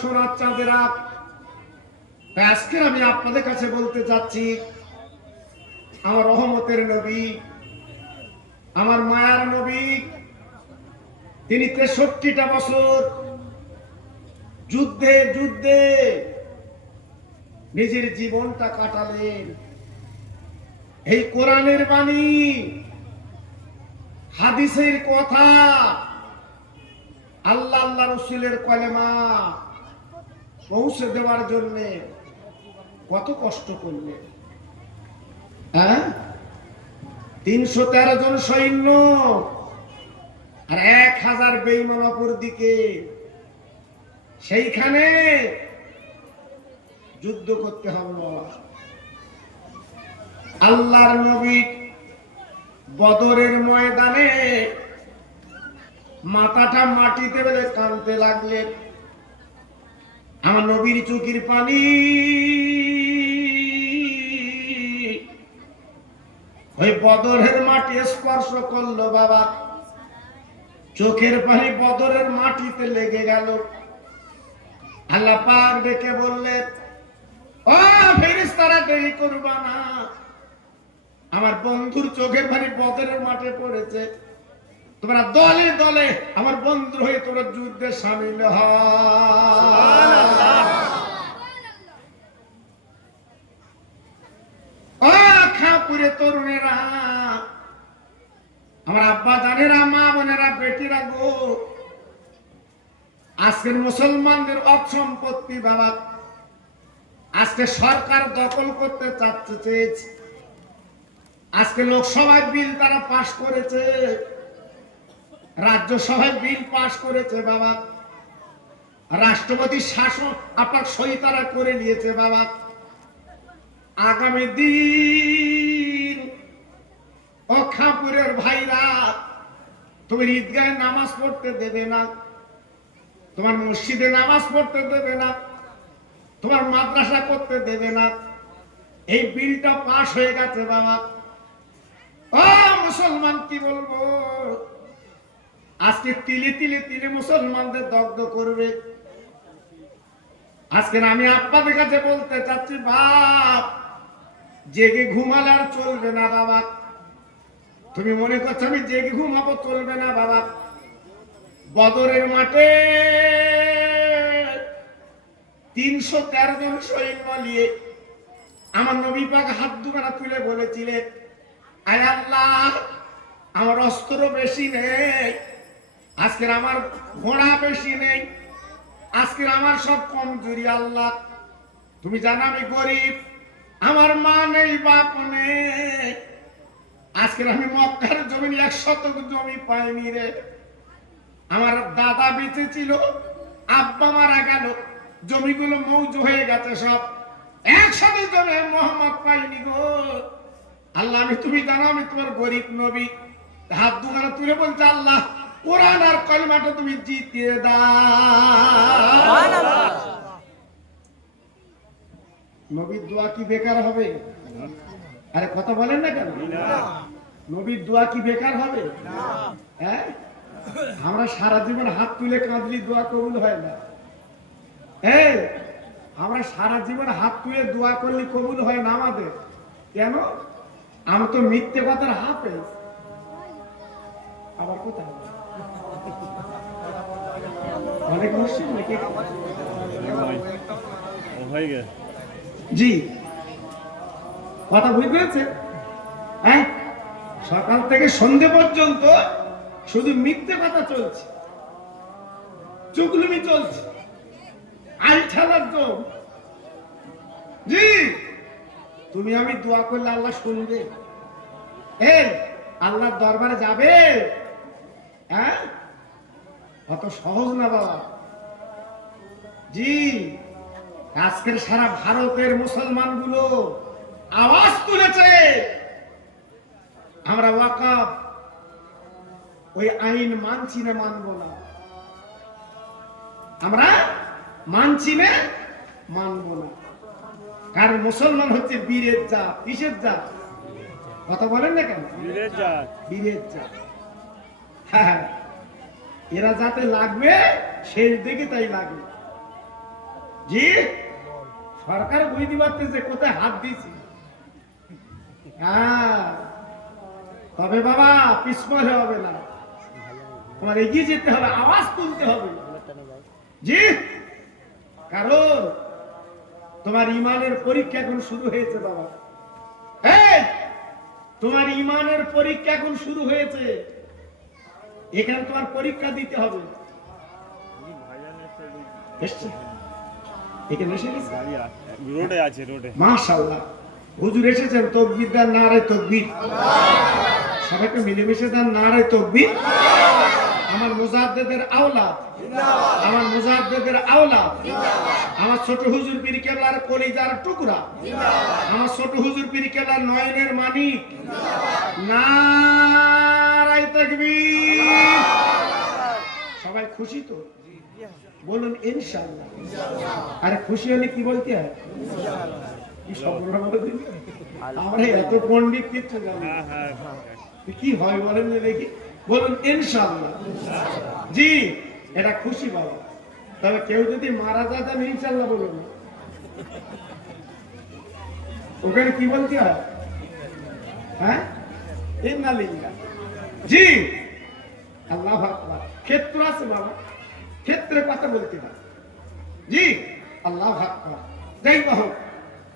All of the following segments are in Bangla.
সোনার চাঁদেরা, আজকে আমি আপনাদের কাছে বলতে চাচ্ছি, আমার রহমতের নবী, আমার মায়ার নবী, তিনি ৬৩টা বছর যুদ্ধে যুদ্ধে নিজের জীবনটা কাটালেন। এই কোরআনের বাণী, হাদিসের কথা, আল্লাহ আল্লাহ রসুলের কলেমা পৌঁছে দেওয়ার জন্য কত কষ্ট করলেন। ৩১৩ জন সৈন্য আর ১,০০০ বেঈমান অপর দিকে, সেইখানে যুদ্ধ করতে হবে। আল্লাহর নবী বদরের ময়দানে মাথাটা মাটিতে বেঁধে কাঁদতে লাগলেন। আমার নবীর চোখের পানি ওই বদরের মাটি স্পর্শ করলো বাবা, চোখের পানি বদরের মাটিতে লেগে গেল। আল্লাহ পাক ডেকে বললেন, ও ফেরেশতারা, দেরি করবা না, আমার বন্ধুর চোখের পানি বদরের মাঠে পড়েছে, তোমরা দলে দলে আমার বন্ধু হয়ে তোমরা যুদ্ধে সামিল হও। ও খাপুরে তরুণেরা, আমার আব্বা জানেরা, মা বোনেরা, বেটিরা গো, আজকের মুসলমানদের অসম্পত্তি বাবা আজকে সরকার দখল করতে চাচ্ছে। আজকে লোকসভায় বিল তারা পাশ করেছে, রাজ্যসভায় বিল পাশ করেছে বাবা, রাষ্ট্রপতি শাসন আপাক সই তারা করে নিয়েছে বাবা। আগামী দিন অখাপুরের ভাইরা, তুমি ঈদগাহে নামাজ পড়তে দেবে না, তোমার মসজিদে নামাজ পড়তে দেবে না, তোমার মাদ্রাসা করতে দেবে না। এই বিলটা পাশ হয়ে গেছে বাবা। ও মুসলমান, কি বলবো, আজকে তিলে তিলে তিলে মুসলমানদের দগ্ধ করবে। আজকে আমি আপনাদের কাছে বলতে চাচ্ছি, বাপ জেগে ঘুমালে আর চলবে না বাবা। তুমি মনে করছো আমি জেগে ঘুমাবো, চলবে না বাবা। বদরের মাঠে ৩১৩ জন সৈন্য নিয়ে আমার নবী পাক হাত দুখানা তুলে বলেছিলেন, আয় আল্লাহ, আমার অস্ত্র বেশি নেই, আজকের আমার ঘোড়া বেশি নেই, আজকের আমার সব কমজোরি, আল্লাহ তুমি জানো আমি গরিব, আমার মা নেই, বাপ নেই, আজকের আমি মক্কার জমি ১ শতক জমি পাইনি রে, আমার দাদা বেঁচে ছিল, আব্বা মারা গেল, জমিগুলো মৌজ হয়ে গেছে, সব ১ শতক জমি মোহাম্মদ পাইনি গো আল্লাহ, আমি তুমি জানো আমি তোমার গরিব নবী। হাত দুখানা তুলে বলছে, আল্লাহ কোরআন আর কলমাটা তুমি জিতিয়ে দাও। নবীর দোয়া কি বেকার হবে? আরে কথা বলেন না কেন? নবীর দোয়া কি বেকার হবে? হ্যাঁ, আমরা সারা জীবন হাত তুলে কাঁদলি দোয়া কবুল হয় না। এই আমরা সারা জীবন হাত তুলে দোয়া করলে কবুল হয় না আমাদের, কেন? আমরা তো মিথ্যে কথার হাফেজ। আবার কোথায় অনেক মুসলিম নাকি? জি, কথা বুঝতে পেরেছে? হ্যাঁ, সকাল থেকে সন্ধ্যে পর্যন্ত শুধু মিথ্যে কথা চলছে, চুগলুমি চলছে, আল ঠালার জন্য। জি, তুমি আমি দোয়া করলে আল্লাহ শুনবে? এই আল্লাহর দরবারে যাবে? হ্যাঁ, অত সহজ না বাবা। জি, আজকের সারা ভারতের মুসলমানগুলো আওয়াজ তুলেছে, আমরা ওয়াকফ ওই আইন মানছি না, মানব না, আমরা মানছি না, মানব না। কারণ মুসলমান হচ্ছে বীরের জাত। কিসের জাত? কথা বলেন না কেন? বীরের জাত, বীরের জাত। হ্যাঁ, এরা যাতে লাগবে শেষ দিকে তাই লাগবে। জি সরকার বুঝতে পারতেছে কোথায় হাত দিয়েছি। হ্যাঁ তবে বাবা পিছপা হবে না, তোমার এগিয়ে যেতে হবে, আওয়াজ তুলতে হবে। জি কারণ তোমার ইমানের পরীক্ষা এখন শুরু হয়েছে বাবা। এই তোমার ইমানের পরীক্ষা এখন শুরু হয়েছে, এখানে তোমার পরীক্ষা দিতে হবে। এখানে এসে গেছে রোডে আছে, রোডে মাশাআল্লাহ হুজুর এসেছেন। তাকবীর দেন, নারে তাকবীর। সবাইকে মিলেমিশে দেন, নারে তাকবীর। আমার মুজাদ্দিদের আওলাদ, আমার মুজাদ্দিদের আওলাদ, আমার ছোট হুজুর পীর কেবলার কলিজার টুকরা, আমার ছোট হুজুর পীর কেবলার নয়নের মানিক, নারে তাকবীর। সবাই খুশি তো? বলুন ইনশাআল্লাহ। আরে খুশি হলে কি বলতে হয়? আমরা এত পণ্ডিত কিচ্ছু জানি কি হয় বলেন দেখি, বলুন ইনশাআল্লাহ। জি এটা খুশি বাবা। তবে কেউ যদি মারা যায় তাহলে ইনশাআল্লাহ বলুন, ওখানে কি বলতে হয়? হ্যাঁ ইন্নালিল্লাহ। জি আল্লাহু আকবার। ক্ষেত্র আছে বাবা, ক্ষেত্রে কথা বলতে হয়। জি আল্লাহু আকবার। যাই হোক,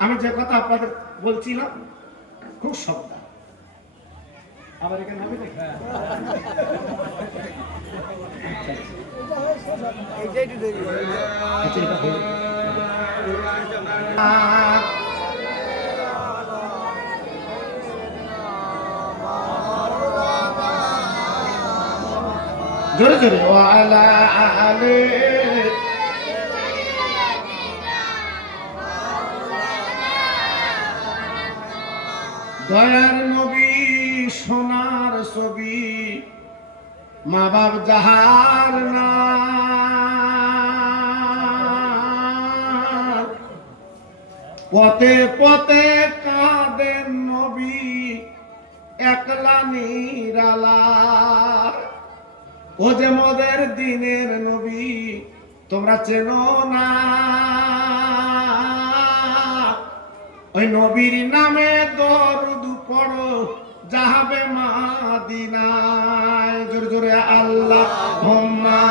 আমি যে কথা আপনাদের বলছিলাম খুব শব্দ আবার এখানে হবে না। জোরে জোরে ওয়ালা আলে দয়ার নবী সোনার ছবি, মা বাপ যাহার না পথে পথে কাঁদেন নবী একলা নিরালা। ও যে মদের দিনের নবী তোমরা চেনো না, ওই নবীর নামে দরুদ পড়ো যাবে মাদিনায়। জোরে জোরে আল্লাহুম্মা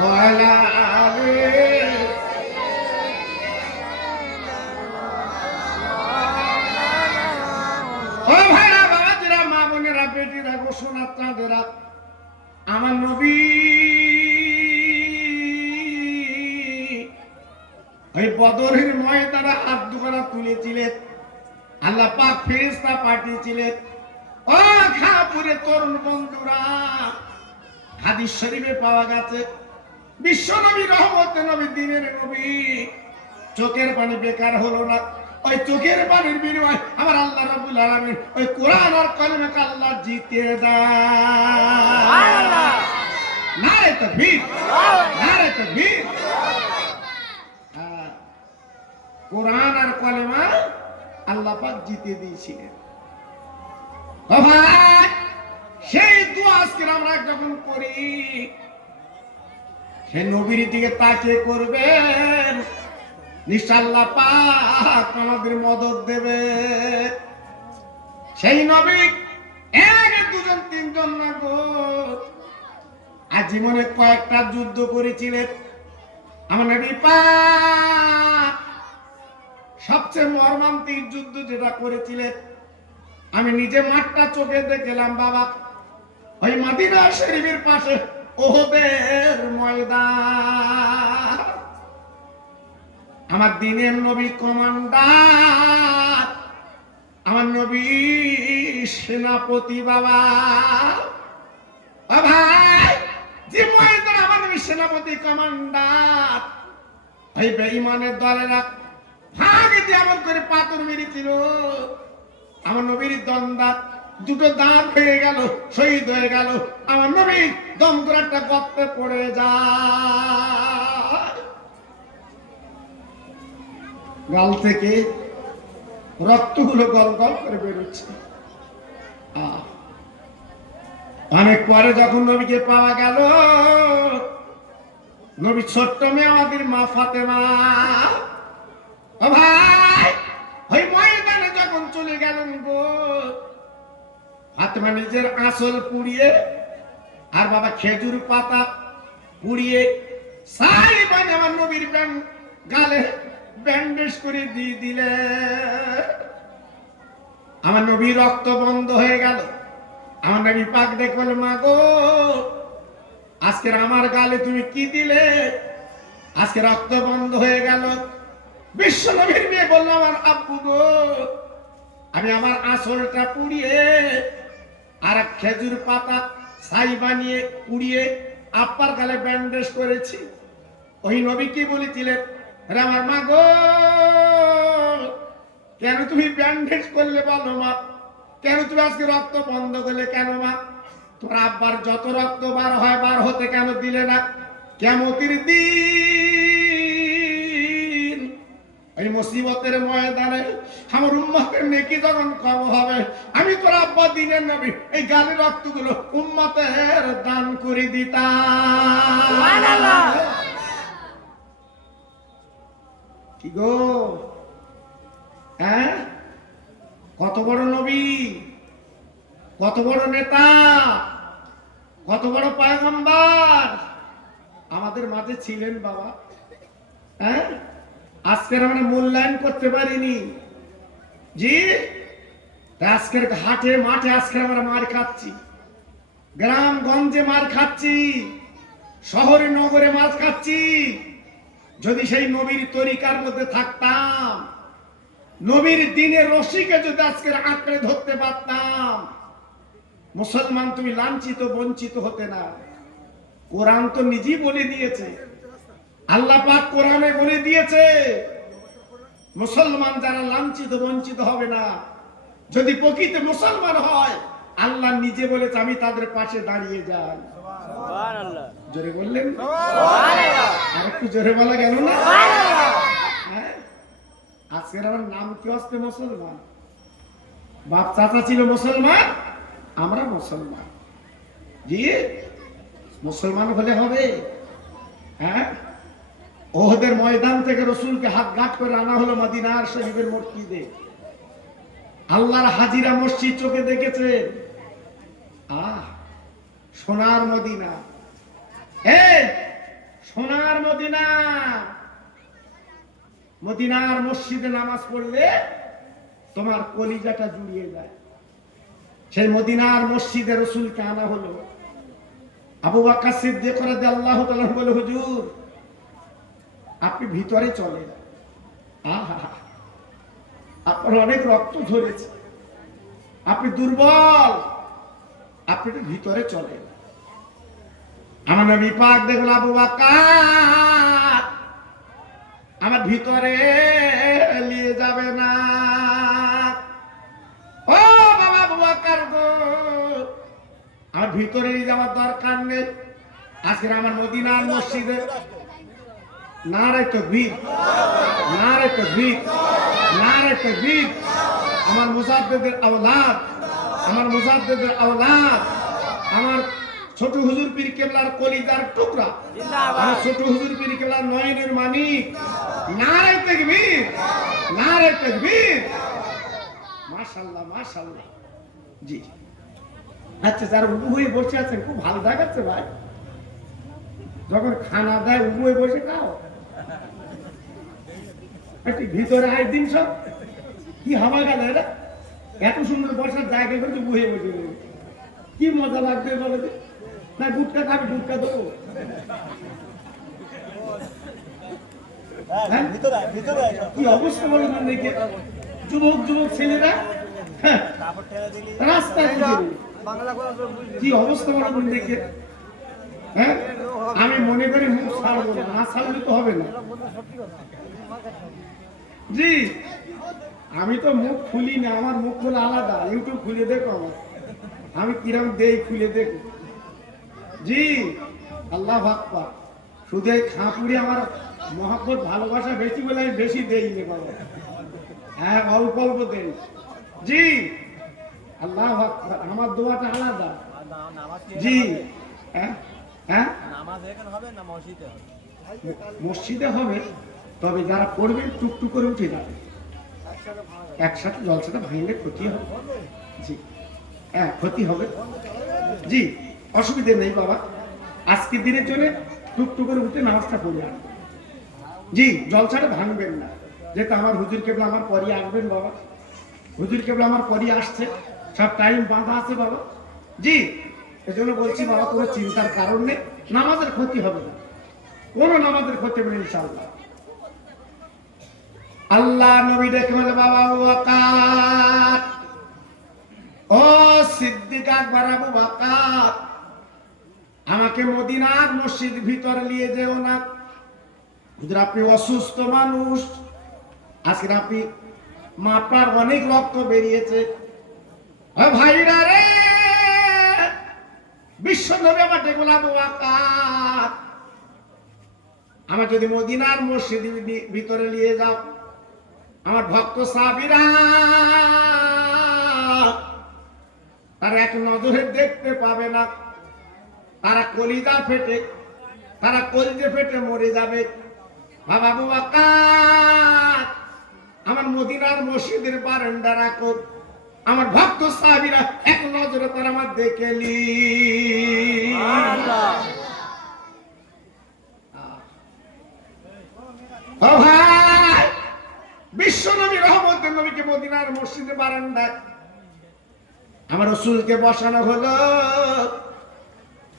ওয়ালা আলি। ও ভাইরা বাবাজিরা, মা বোনেরা, বেটিরা, গোসোনা চাঁদেরা, আমার নবী ওই বদরের ময়দানে হাত দুখানা তুলেছিলেন, আল্লাহ পাক ফেরেশতা পাঠিয়েছিলেন। ও খাপুরে তরুণ বন্ধুরা, হাদিস শরীফে পাওয়া গেছে বিশ্ব নবী রহমতে নবী দিনের নবী চোখের পানি বেকার হলো না। ওই চোখের পানির বিনিময় আমার আল্লাহ রাব্বুল আলামিন ওই কোরআন আর কালেমাকে আল্লাহ জিতিয়ে দেয়। নারে তাকবীর, নারে তাকবীর। কোরআন আর কালেমা আল্লাহ পাক জিতিয়ে দিয়েছিলেন। ও ভাই, সেই দোয়া আজকে আমরা যখন করি, সেই নবীর দিকে তাকিয়ে করবেন, নিশ্চয় আল্লাহ পাক আমাদের মদদ দেবে। সেই নবী এক দুজন তিনজন না গো, জীবনে কয়েকটা যুদ্ধ করেছিলেন। আমার নবী পাক সবচেয়ে মর্মান্তিক যুদ্ধ যেটা করেছিলেন, আমি নিজে মাঠটা চোখে দেখলাম বাবা। ওই মদিনা শরীফের পাশে ওহদের ময়দান। আমার দিনের নবী কমান্ডার, আমার নবী সেনাপতি বাবা। ভাই যে ময়দান আমার নবী সেনাপতি কমান্ডার, ওই বেঈমানের দলেরা ভাগ দিয়ে এমন করে পাথর মেরেছিল, আমার নবীর দন্দাত দুটো দাঁত হয়ে গেল, শহীদ হয়ে গেল। আমার নবী দম করে একটা গর্তে পড়ে যায়, গাল থেকে রক্তগুলো গল গল করে বেরোচ্ছে। অনেক পরে যখন নবীকে পাওয়া গেল, নবী ছোট্ট মেয়ে আমাদের মা ফাতেমা, ও ভাই, ওই ময়দানে যখন চলে গেলেন গো, ফাতেমা নিজের আঁচল পুড়িয়ে আর বাবা খেজুর পাতা পুড়িয়ে সাই বান আমার নবীর গালে ব্যান্ডেজ করে দিয়ে দিলে। আমার নবী রক্ত বন্ধ হয়ে গেল। আমার নবী পাক দেখল, মা গো, আজকের আমার গালে তুমি কি দিলে? আজকে রক্ত বন্ধ হয়ে গেল। বিশ্ব নবীর মেয়ে বলল, আমার আব্বু গো, আমি আমার আঁচলটা পুড়িয়ে আর খেজুর পাতা ছাই বানিয়ে পুড়িয়ে আব্বার গালে ব্যান্ডেজ করেছি। ওই নবী কি বলেছিলেন, আরে আমার মা গো, কেন তুমি ব্যান্ডেজ করলে বলো মা? কেন তুমি আজকে রক্ত বন্ধ করলে কেন মা? তোমার আব্বার যত রক্ত বার হয় বার হতে কেন দিলে না? কিয়ামতের দিন এই মুসিবতের ময়দানে আমার উম্মতের নেকি যখন কম হবে, আমি তোর আব্বা দিনের নবী এই গালের রক্তগুলো উম্মতের দান করে দিতাম। সুবহানাল্লাহ। কি গো, হ্যাঁ, কত বড় নবী, কত বড় নেতা, কত বড় পয়গম্বর আমাদের মাঝে ছিলেন বাবা। হ্যাঁ, আজকের আমরা মূল্যায়ন করতে পারিনি জি। আজকের হাটে মাঠে আজকে আমরা মার খাচ্ছি, গ্রাম গঞ্জে মার খাচ্ছি, শহরে নগরে মার খাচ্ছি। যদি সেই নবীর তরিকার মধ্যে থাকতাম, নবীর দিনের রশিকে যদি আজকের আঁকড়ে ধরতে পারতাম, মুসলমান তুমি লাঞ্ছিত বঞ্চিত হতে না। কোরআন তো নিজেই বলে দিয়েছে, আল্লাহ পাক কোরআনে বলে দিয়েছে, মুসলমান যারা লাঞ্ছিত বঞ্চিত হবে না, যদি প্রকৃত মুসলমান হয়, আল্লাহ নিজে বলেছে আমি তাদের পাশে দাঁড়িয়ে যাই। সুবহানাল্লাহ। জোরে বললেন সুবহানাল্লাহ। আর একটু জোরে বলা গেল না? হ্যাঁ, আজকের আমার নাম কি আসতে মুসলমান, বাপ চাচা ছিল মুসলমান, আমরা মুসলমান জি। মুসলমান হলে হবে? হ্যাঁ, ওহদের ময়দান থেকে রসুলকে হাত ঘাট করে আনা হলো মদিনার শরীফের মসজিদে। আল্লাহর হাজিরা মসজিদ চোখে দেখেছে, আহ সোনার মদিনা, এই সোনার মদিনা। মদিনার মসজিদে নামাজ পড়লে তোমার কলিজাটা জুড়িয়ে যায়। সেই মদিনার মসজিদে রসুলকে আনা হলো। আবু বকর সিদ্দিক রাদিয়াল্লাহু তাআলা বলে, হুজুর আপনি ভিতরে চলেন, আপনার অনেক রক্ত ঝরেছে, আপনি দুর্বল, আপনি ভিতরে চলেন। আমার নবী পাক দেখল, আবু বকর আমার ভিতরে নিয়ে যাবে না। ও বাবা আবু বকর গো, আমার ভিতরে নিয়ে যাওয়ার দরকার নেই। আজকে আমার মদিনার মসজিদে নারে তাকবীর, নারে তাকবীর, নারে তাকবীর। আমার মুজাদ্দিদের আওলাদ, আমার মুজাদ্দিদের আওলাদ, আমার ছোট হুজুর পীর কেবলার কলিজার টুকরা, আমার ছোট হুজুর পীর কেবলার নয়নের মানিক। নারে তাকবীর, নারে তাকবীর। মাশাআল্লাহ, মাশাআল্লাহ জি। আচ্ছা, যারা উবু হয়ে বসে আছেন খুব ভালো দেখাচ্ছে ভাই, যখন খানা দেয় উবু হয়ে বসে খাও। একটু ভিতরে আয় দিন, সব কি হাওয়া গেল এটা, এত সুন্দর বসার জায়গা করে উবু হয়ে বসে কি মজা লাগবে বলে। না গুটকা খাবি, গুটকা দেবো। কি অবস্থা বলো দেখে, যুবক যুবক ছেলেরা রাস্তায় কি অবস্থা বলো দেখে। হ্যাঁ, আমি মনে করি মুখ ছাড়বো না, না ছাড়লে তো হবে না জি। আমি তো মুখ খুলি না, আমার মুখ খোলা আলাদা। ইউটিউব খুলে দেখো আমার, আমি কিরম দেই খুলে দেখো জি। আল্লাহ আকবার। শুধু এই খাঁপুরি আমার মহব্বত ভালোবাসা বেশি বলে আমি বেশি দেই নে বাবা। হ্যাঁ, অল্প অল্প দেই জি। আল্লাহ আকবার। আমার দোয়াটা আলাদা। জি হ্যাঁ হ্যাঁ নামাজ এখানে হবে না মসজিদে হবে? মসজিদে হবে, তবে যারা পড়বেন টুকটুক করে উঠে যাবে, একসাথে জলসাটা ভাঙলে ক্ষতি হবে। জি হ্যাঁ ক্ষতি হবে। জি অসুবিধে নেই বাবা, আজকের দিনের জন্য টুকটুক করে উঠে নামাজটা পড়ে আসবেন। জি জলসাটা ভাঙবেন না, যেহেতু আমার হুজুর কেবল আমার পরই আসবেন বাবা, হুজুর কেবল আমার পরই আসছে, সব টাইম বাঁধা আছে বাবা। জি এজন্য বলছি বাবা, কোনো চিন্তার কারণ নেই, নামাজের ক্ষতি হবে না, কোনো নামাজের ক্ষতি হবে না ইনশাআল্লাহ। আল্লাহ নবী ডেকে বলে বাবা ওয়াকাত, ও সিদ্দিক আকবর আবু বকর, আমাকে মদিনার মসজিদ ভিতর নিয়ে যেও না, হুজুর আপনি অসুস্থ মানুষ, আজকে আপনি মাপার অনেক রক্ত বেরিয়েছে। ভাইরা রে, বিশ্ব নবী আমার ডেকে বলে আবু বকর, আমার যদি মদিনার মসজিদ ভিতরে নিয়ে যাও, আমার ভক্ত সাহাবীরা তারা এক নজরে দেখতে পাবে না, তারা কলিজা ফেটে, তারা কলিজে ফেটে মরে যাবে। বাবা আবু বকর, আমার মদিনার মসজিদের বারান্দা রাখো, আমার ভক্ত সাহাবীরা এক নজরে তারা আমার দেখে নি। ও ভাই, বিশ্ব নবী রহমতের নবীকে মদিনার মসজিদে বারান্দায় আমার রাসূলকে বসানো হলো,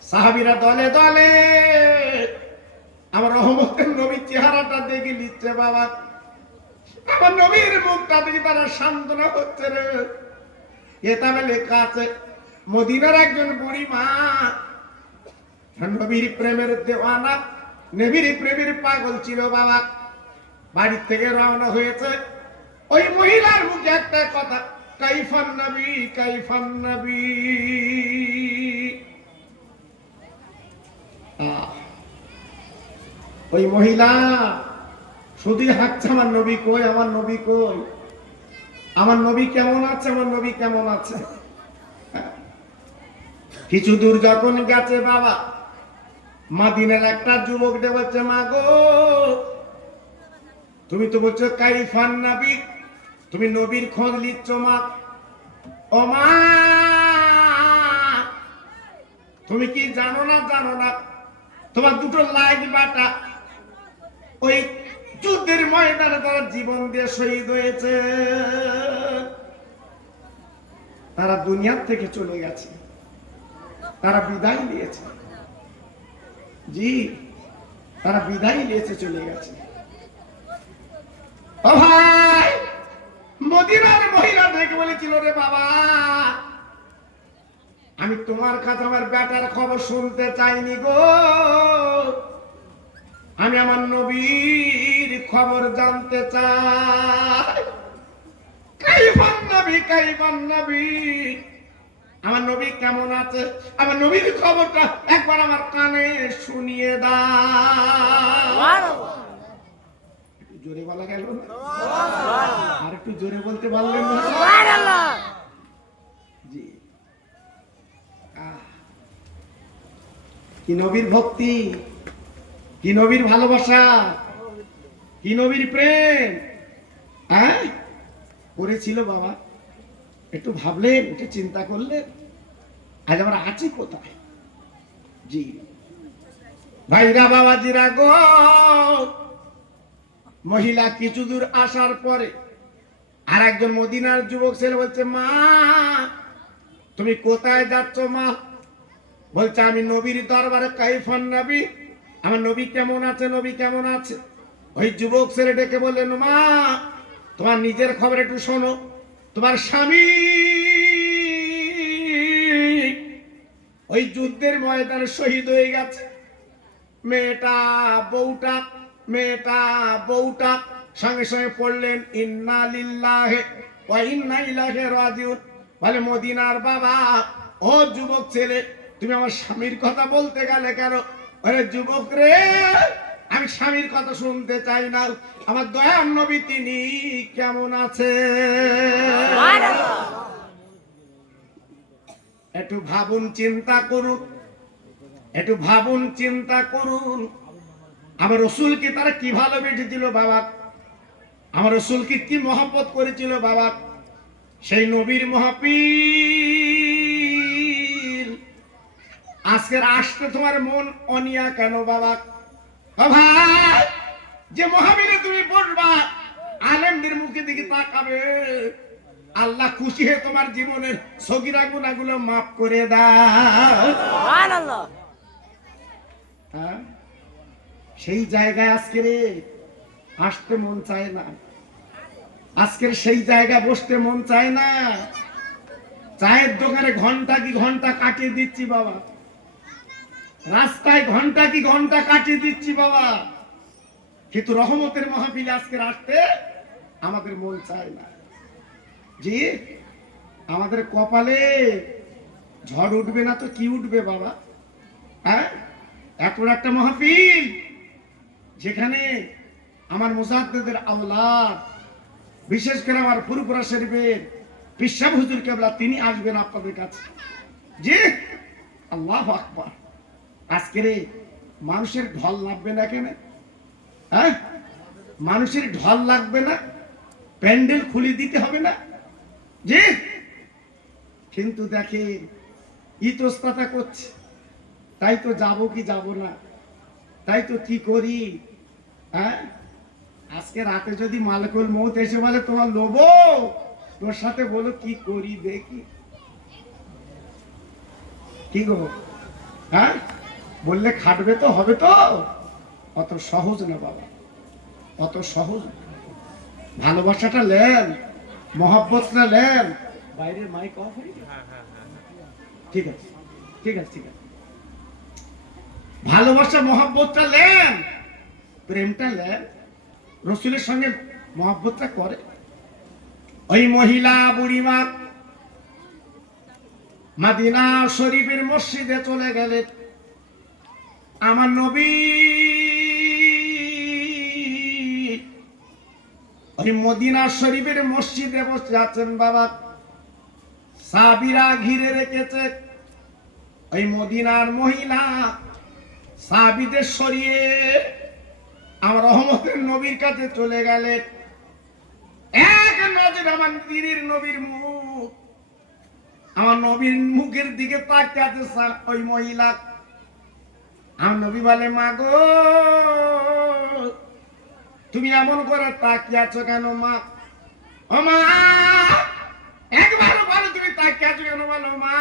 সাহাবীরা দলে দলে আমার রহমতের নবীর চেহারাটা দেখে নিচ্ছে বাবা, আমার নবীর মুখটা দেখে তারা সান্ত্বনা হচ্ছে রে। কিতাবে লেখা আছে মদিনার একজন বুড়ি মা নবীর প্রেমের দেওয়ানা, নবীর প্রেমের পাগল ছিল বাবা, বাড়ি থেকে রওনা হয়েছে, ওই মহিলার মুখে একটা কথা, কাইফান নবী কাইফান নবী। ওই মহিলা শুধু হাঁকছে, আমার নবী কই, আমার নবী কই, আমার নবী কেমন আছে, আমার নবী কেমন আছে। কিছু দূর যখন গেছে বাবা, মাদিনার একটা যুবক বলছে মা গো, তুমি তো বলছো কাইফান নবী, তুমি নবীর খোঁজ নিচ্ছ মা। ও মা, তুমি কি জানো না, জানো না তোমার দুটো লাইট বাটা ওই যুদ্ধের ময়দানে তারা জীবন দিয়ে শহীদ হয়েছে, তারা দুনিয়ার থেকে চলে গেছে, তারা বিদায় নিয়েছে। জি তারা বিদায় নিয়েছে, চলে গেছে। ও ভাই, মদিনার মহিলা দেখে বলেছিল রে বাবা, আমি তোমার কাছে আমার বেটার খবর শুনতে চাইনি গো, আমি আমার নবীর খবর জানতে চাই। কাইফান নবী কাইফান নবী, আমার নবী কেমন আছে, আমার নবীর খবরটা একবার আমার কানে শুনিয়ে দাও। জোরে বলা গেল না, আর একটু জোরে বলতে পারলেন না। জি কি নবীর ভক্তি, কি নবীর ভালোবাসা, কি নবীর প্রেম হ্যাঁ করেছিল বাবা। একটু ভাবলেন, একটু চিন্তা করলেন, আজ আমরা আছি কোথায়। জি ভাইরা বাবাজিরা গো, মহিলা কিছু দূর আসার পরে আর একজন মদিনার যুবক ছেলে বলছে মা তুমি কোথায় যাচ্ছ মা। বলছে আমি নবীর দরবারে, কাইফান নবী, আমার নবী কেমন আছে, নবী কেমন আছে। ওই যুবক ছেলে ডেকে বললেন মা তোমার নিজের খবর একটু শোনো, তোমার স্বামী ওই যুদ্ধের ময়দানে শহীদ হয়ে গেছে। মেয়েটা বউটা সঙ্গে সঙ্গে পড়লেন ইন্না লিল্লাহি ওয়া ইন্না ইলাইহি রাজিউন। বলে মদিনার বাবা, ও যুবক ছেলে, তুমি আমার স্বামীর কথা বলতে গেলে কেন? আরে যুবক রে, আমি স্বামীর কথা শুনতে চাই না, আমার দয়ার নবী তিনি কেমন আছে। একটু ভাবুন, চিন্তা করুন, একটু ভাবুন, চিন্তা করুন। আমার রসুলকে তারা কি ভালোবেসেছিল বাবা, আমার রসুলকে কি মহব্বত করেছিল বাবা। সেই নবীর মহাপীর আজকের আসতে তোমার মন অনিয়া কেন বাবা? ও ভাই, যে মহাবীরে তুমি বসবা, আলেমদের মুখে দিকে তাকাবে, আল্লাহ খুশি হয়ে তোমার জীবনের সগীরা গুনাহগুলো মাফ করে দাও। সুবহানাল্লাহ। হ্যাঁ? সেই জায়গায় আজকে রে আসতে মন চায় না, আজকের সেই জায়গায় বসতে মন চায় না। চায়ের দোকানে ঘন্টা কি ঘন্টা কাটিয়ে দিচ্ছি বাবা, রাস্তায় ঘন্টা কি ঘন্টা কাটিয়ে দিচ্ছি বাবা, কিন্তু রহমতের মাহফিলে আজকে আসতে আমাদের মন চায় না। জি, আমাদের কপালে ঝড় উঠবে না তো কি উঠবে বাবা? হ্যাঁ, এত বড় একটা মাহফিল যেখানে আমার মুজাদ্দিদের আওলাদ, বিশেষ করে আমার ফুরফুরা শরীফের পিসাব হুজুর কেবলা তিনি আসবেন আপনাদের কাছে। জি, আল্লাহু আকবার। আজকে রে মানুষের ঢল লাগবে না কেন? হ্যাঁ, মানুষের ঢল লাগবে না? প্যান্ডেল খুলে দিতে হবে না? জি, কিন্তু দেখে ইতস্ততা করছে, তাই তো যাব কি যাব না, তাই তো কি করি। হ্যাঁ, আজকে রাতে যদি মালিকুল মউত এসে বলে তোমার লোবো, তোর সাথে বলো কি করি দেখি, কি গো? হ্যাঁ, বললে খাটবে তো, হবে তো? অত সহজ না বাবা, অত সহজ না। ভালোবাসাটা লেন, মহব্বতটা লেন। বাইরের মাইক অফ হয়ে গেছে? ঠিক আছে, ঠিক আছে, ঠিক আছে। ভালোবাসা মহব্বতটা লেন, প্রেমটা লেন, রসুলের সঙ্গে মহব্বতটা করে। ওই মহিলা বুড়িমা মদিনা শরীফের মসজিদে চলে গেলেন। আমার নবী ওই মদিনা শরীফের মসজিদে বসে আছেন বাবা, সাহাবীরা ঘিরে রেখেছে। ওই মদিনার মহিলা সাহাবীদের সরিয়ে আমার রহমতের নবীর কাছে চলে গেলেন। এক নজর আমার দিনের নবীর মুখ, আমার নবীর মুখের দিকে তাকিয়ে আছে ওই মহিলা। আমার নবী বলে, মা গো, তুমি এমন করে তাকিয়ে আছো কেন মা? ও মা, একবার বলো তুমি তাকিয়ে আছো কেন, বলো মা।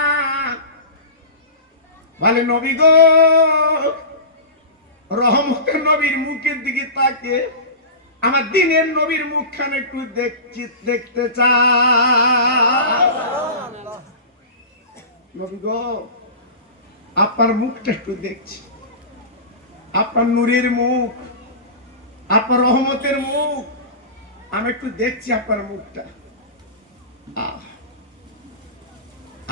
বলে, নবী গো, রহমতের নবীর মুখের দিকে তাকিয়ে আমার দিনের নবীর মুখখানে একটু দেখতে চাই। নবী গো, আপনার মুখটা একটু দেখছি, আপনার নূরের মুখ, আপনার রহমতের মুখ, আমি একটু দেখছি আপনার মুখটা।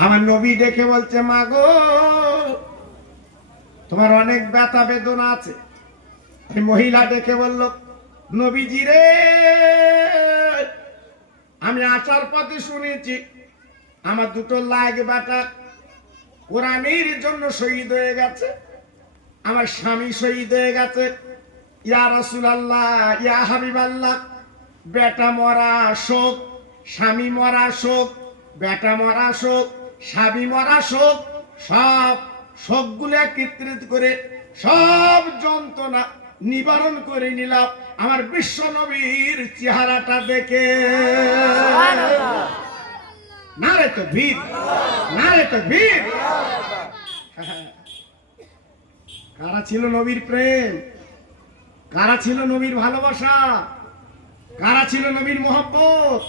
আমার নবী দেখে বলছে, মা গো, তোমার অনেক ব্যথা বেদনা আছে। ওই মহিলা দেখে বলল, নবীজি রে, আমি আসার পথে শুনেছি আমার দুটো লাগ বেটা কোরআনের জন্য শহীদ হয়ে গেছে, আমার স্বামী শহীদ হয়ে গেছে। ইয়া রাসূলুল্লাহ, ইয়া হাবিবাল্লাহ, বেটা মরা শোক, স্বামী মরা শোক, বেটা মরা শোক, স্বামী মরা শোক, সব শোকগুলো একত্রিত করে সব যন্ত্রণা নিবারণ করে নিলাম আমার বিশ্ব নবীর চেহারাটা দেখে। না রে তো বীর, না রে তো বীর। কারা ছিল নবীর প্রেম, কারা ছিল নবীর ভালোবাসা, কারা ছিল নবীর মহব্বত?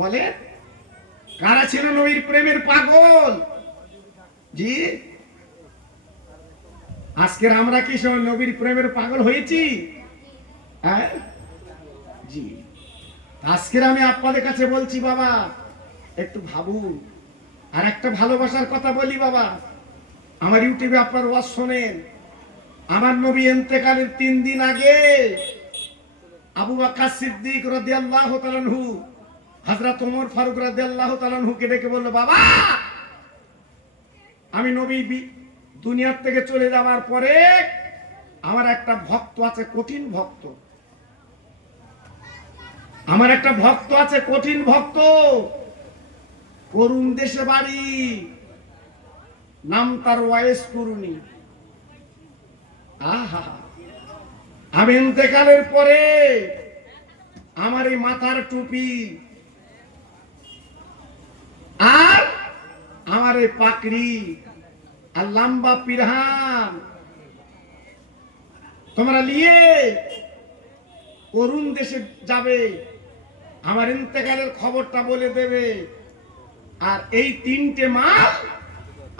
বলে, কারা ছিল নবীর প্রেমের পাগল? জি, আজকের আমরা কি সব নবীর প্রেমের পাগল হয়েছি? হ্যাঁ, জি। আজকের আমি আপনাদের কাছে বলছি বাবা, একটু ভাবুন। আর একটা ভালোবাসার কথা বলি বাবা, আমার ইউটিউবে আপনার ওয়াজ শোনেন। আমার নবী ইন্তেকালের 3 দিন আগে আবু বকর সিদ্দিক রাদিয়াল্লাহু তাআলা আনহু হযরত ওমর ফারুক রাদিয়াল্লাহু তাআলা আনহুকে ডেকে বলল, বাবা, আমি নবী দুনিয়ার থেকে চলে যাওয়ার পরে আমার একটা ভক্ত আছে, কঠিন ভক্ত। আমার একটা ভক্ত আছে, কঠিন ভক্ত, করুণ দেশে বাড়ি, নাম তার ওয়াইস করুনি। আহা, আমি ইন্তেকালের পরে আমার এই মাথার টুপি আর আমার এই পাকড়ি আর লম্বা পিরহান তোমরা নিয়ে করুণ দেশে যাবে, আমার ইন্তেকালের খবরটা বলে দেবে, আর এই 3টে মাল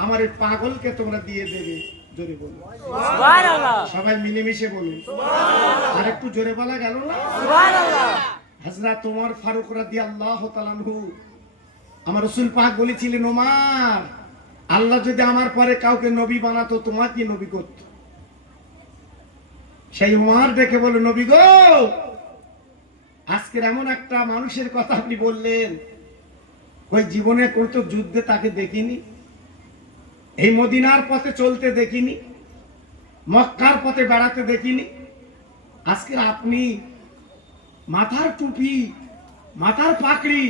আমার এই পাগলকে তোমরা দিয়ে দেবে। জোরে বলুন সুবহানাল্লাহ, সবাই মিলেমিশে বলুন সুবহানাল্লাহ। আর একটু জোরে বলা গেল না সুবহানাল্লাহ। হযরত ওমর ফারুক রাদিয়াল্লাহু তাআলা আনহু, আমার রাসূল পাক বলেছিলেন, ওমর, আল্লাহ যদি আমার পরে কাউকে নবী বানাতো তোমার কি নবী করত? সেই ওমর দেখে বলে, নবী গো, আজকের এমন একটা মানুষের কথা আপনি বললেন, ওই জীবনে কোনো যুদ্ধে তাকে দেখিনি, এই মদিনার পথে চলতে দেখিনি, মক্কার পথে বেড়াতে দেখিনি। আজকে আপনি মাথার টুপি, মাথার পাকড়ি,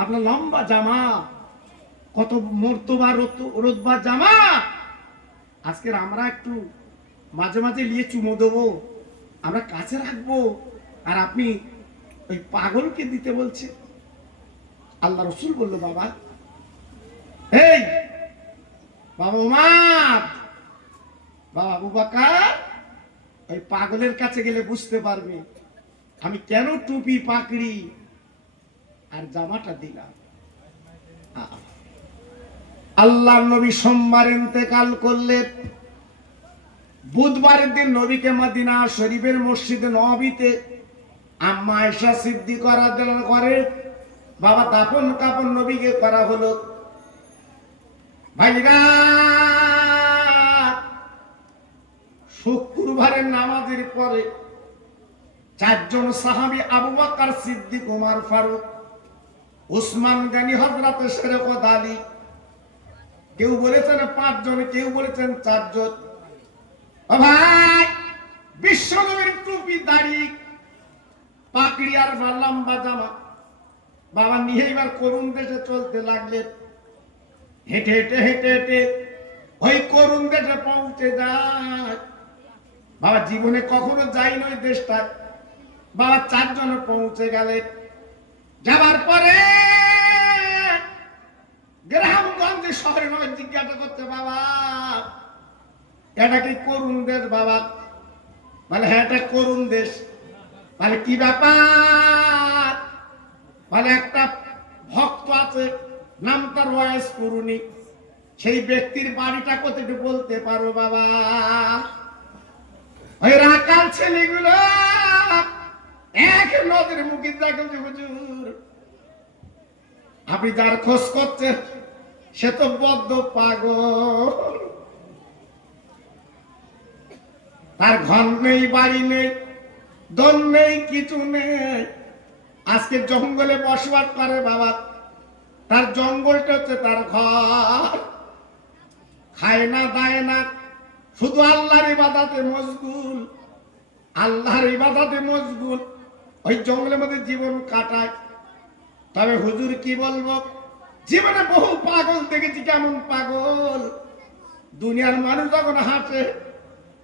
আপনার লম্বা জামা, কত মর্তবা রোদবা জামা, আজকের আমরা একটু মাঝে মাঝে নিয়ে চুমো দেবো, আমরা কাছে রাখবো, আর আপনি ওই পাগলকে দিতে বলছে। আল্লাহ রসুল বলল, বাবা, এই বাবা ওমর, বাবা আবু বকর, ওই পাগলের কাছে গেলে বুঝতে পারবে আমি কেন টুপি পাকড়ি আর জামাটা দিলাম। আল্লাহর নবী সোমবার ইন্তেকাল করলেন, বুধবারের দিন নবীকে মদিনা শরীফের মসজিদে নববীতে আম্মা আয়েশা সিদ্দিকা রাদিয়াল্লাহু আনহা করে বাবা দাফন কাফন নবীকে করা হলো। ভাইরা, শুক্রবারের নামাজের পরে 4 জন সাহাবী আবু বকর সিদ্দিক, ওমর ফারুক, উসমান গনি, হযরত শরীয়ত আলী, কেউ বলেছেন 5 জন, কেউ বলেছেন 4 জন। ও ভাই, বিশ্বনবীর টুপি, দাড়ি, পাকড়ি আর লম্বা জামা বাবা নিয়ে এবার করুণ দেশে চলতে লাগলেন। হেঁটে হেঁটে হেঁটে হেঁটে ওই করুণ দেশে পৌঁছে যায়। বাবা জীবনে কখনো যাইনি ওই দেশটা। বাবা 4 জন পৌঁছে গেলেন। যাবার পরে গ্রামগঞ্জে শহরে নয় জিজ্ঞাসা করছে, বাবা এটা কি করুণ দেশ? বাবা বলে, হ্যাঁ এটা করুণ দেশ। বলে, কি ব্যাপার? বলে, একটা ভক্ত আছে, নাম তার ওয়াইস করুনি, সেই ব্যক্তির বাড়িটা কোথায় একটু বলতে পারো? বাবা ওই রাকাল ছেলেগুলো এক নদীর মুখে দেখো, হুজুর আপনি যার খোঁজ করছেন সে তো বদ্ধ পাগল, তার ঘর নেই, বাড়ি নেই, দল নেই, কিছু নেই, আজকে জঙ্গলে বসবাস করে। বাবা তার জঙ্গলটা হচ্ছে তার ঘর, খায় না, দায় না, শুধু আল্লাহর ইবাদতে মশগুল, আল্লাহর ইবাদতে মশগুল, ওই জঙ্গলের মধ্যে জীবন কাটায়। তবে হুজুর কি বলবো, জীবনে বহু পাগল দেখেছি। কেমন পাগল? দুনিয়ার মানুষ যখন হাসে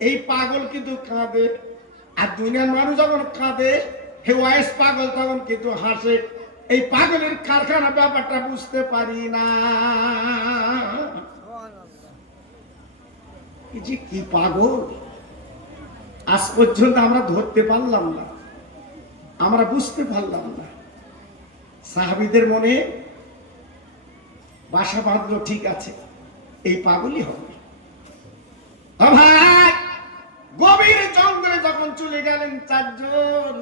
এই পাগল কিন্তু কাঁদে, আর দুনিয়ার মানুষ যখন কাঁদে হে ওয়াইস পাগল তখন কিন্তু হাসে। এই পাগলের কারখানা ব্যাপারটা বুঝতে পারি না, কি পাগল আজ পর্যন্ত আমরা ধরতে পারলাম না, আমরা বুঝতে পারলাম না। সাহাবীদের মনে বাসা বাঁধলো, ঠিক আছে এই পাগলই হবে। ভাই গভীর জঙ্গলে যখন চলে গেলেন 4 জন,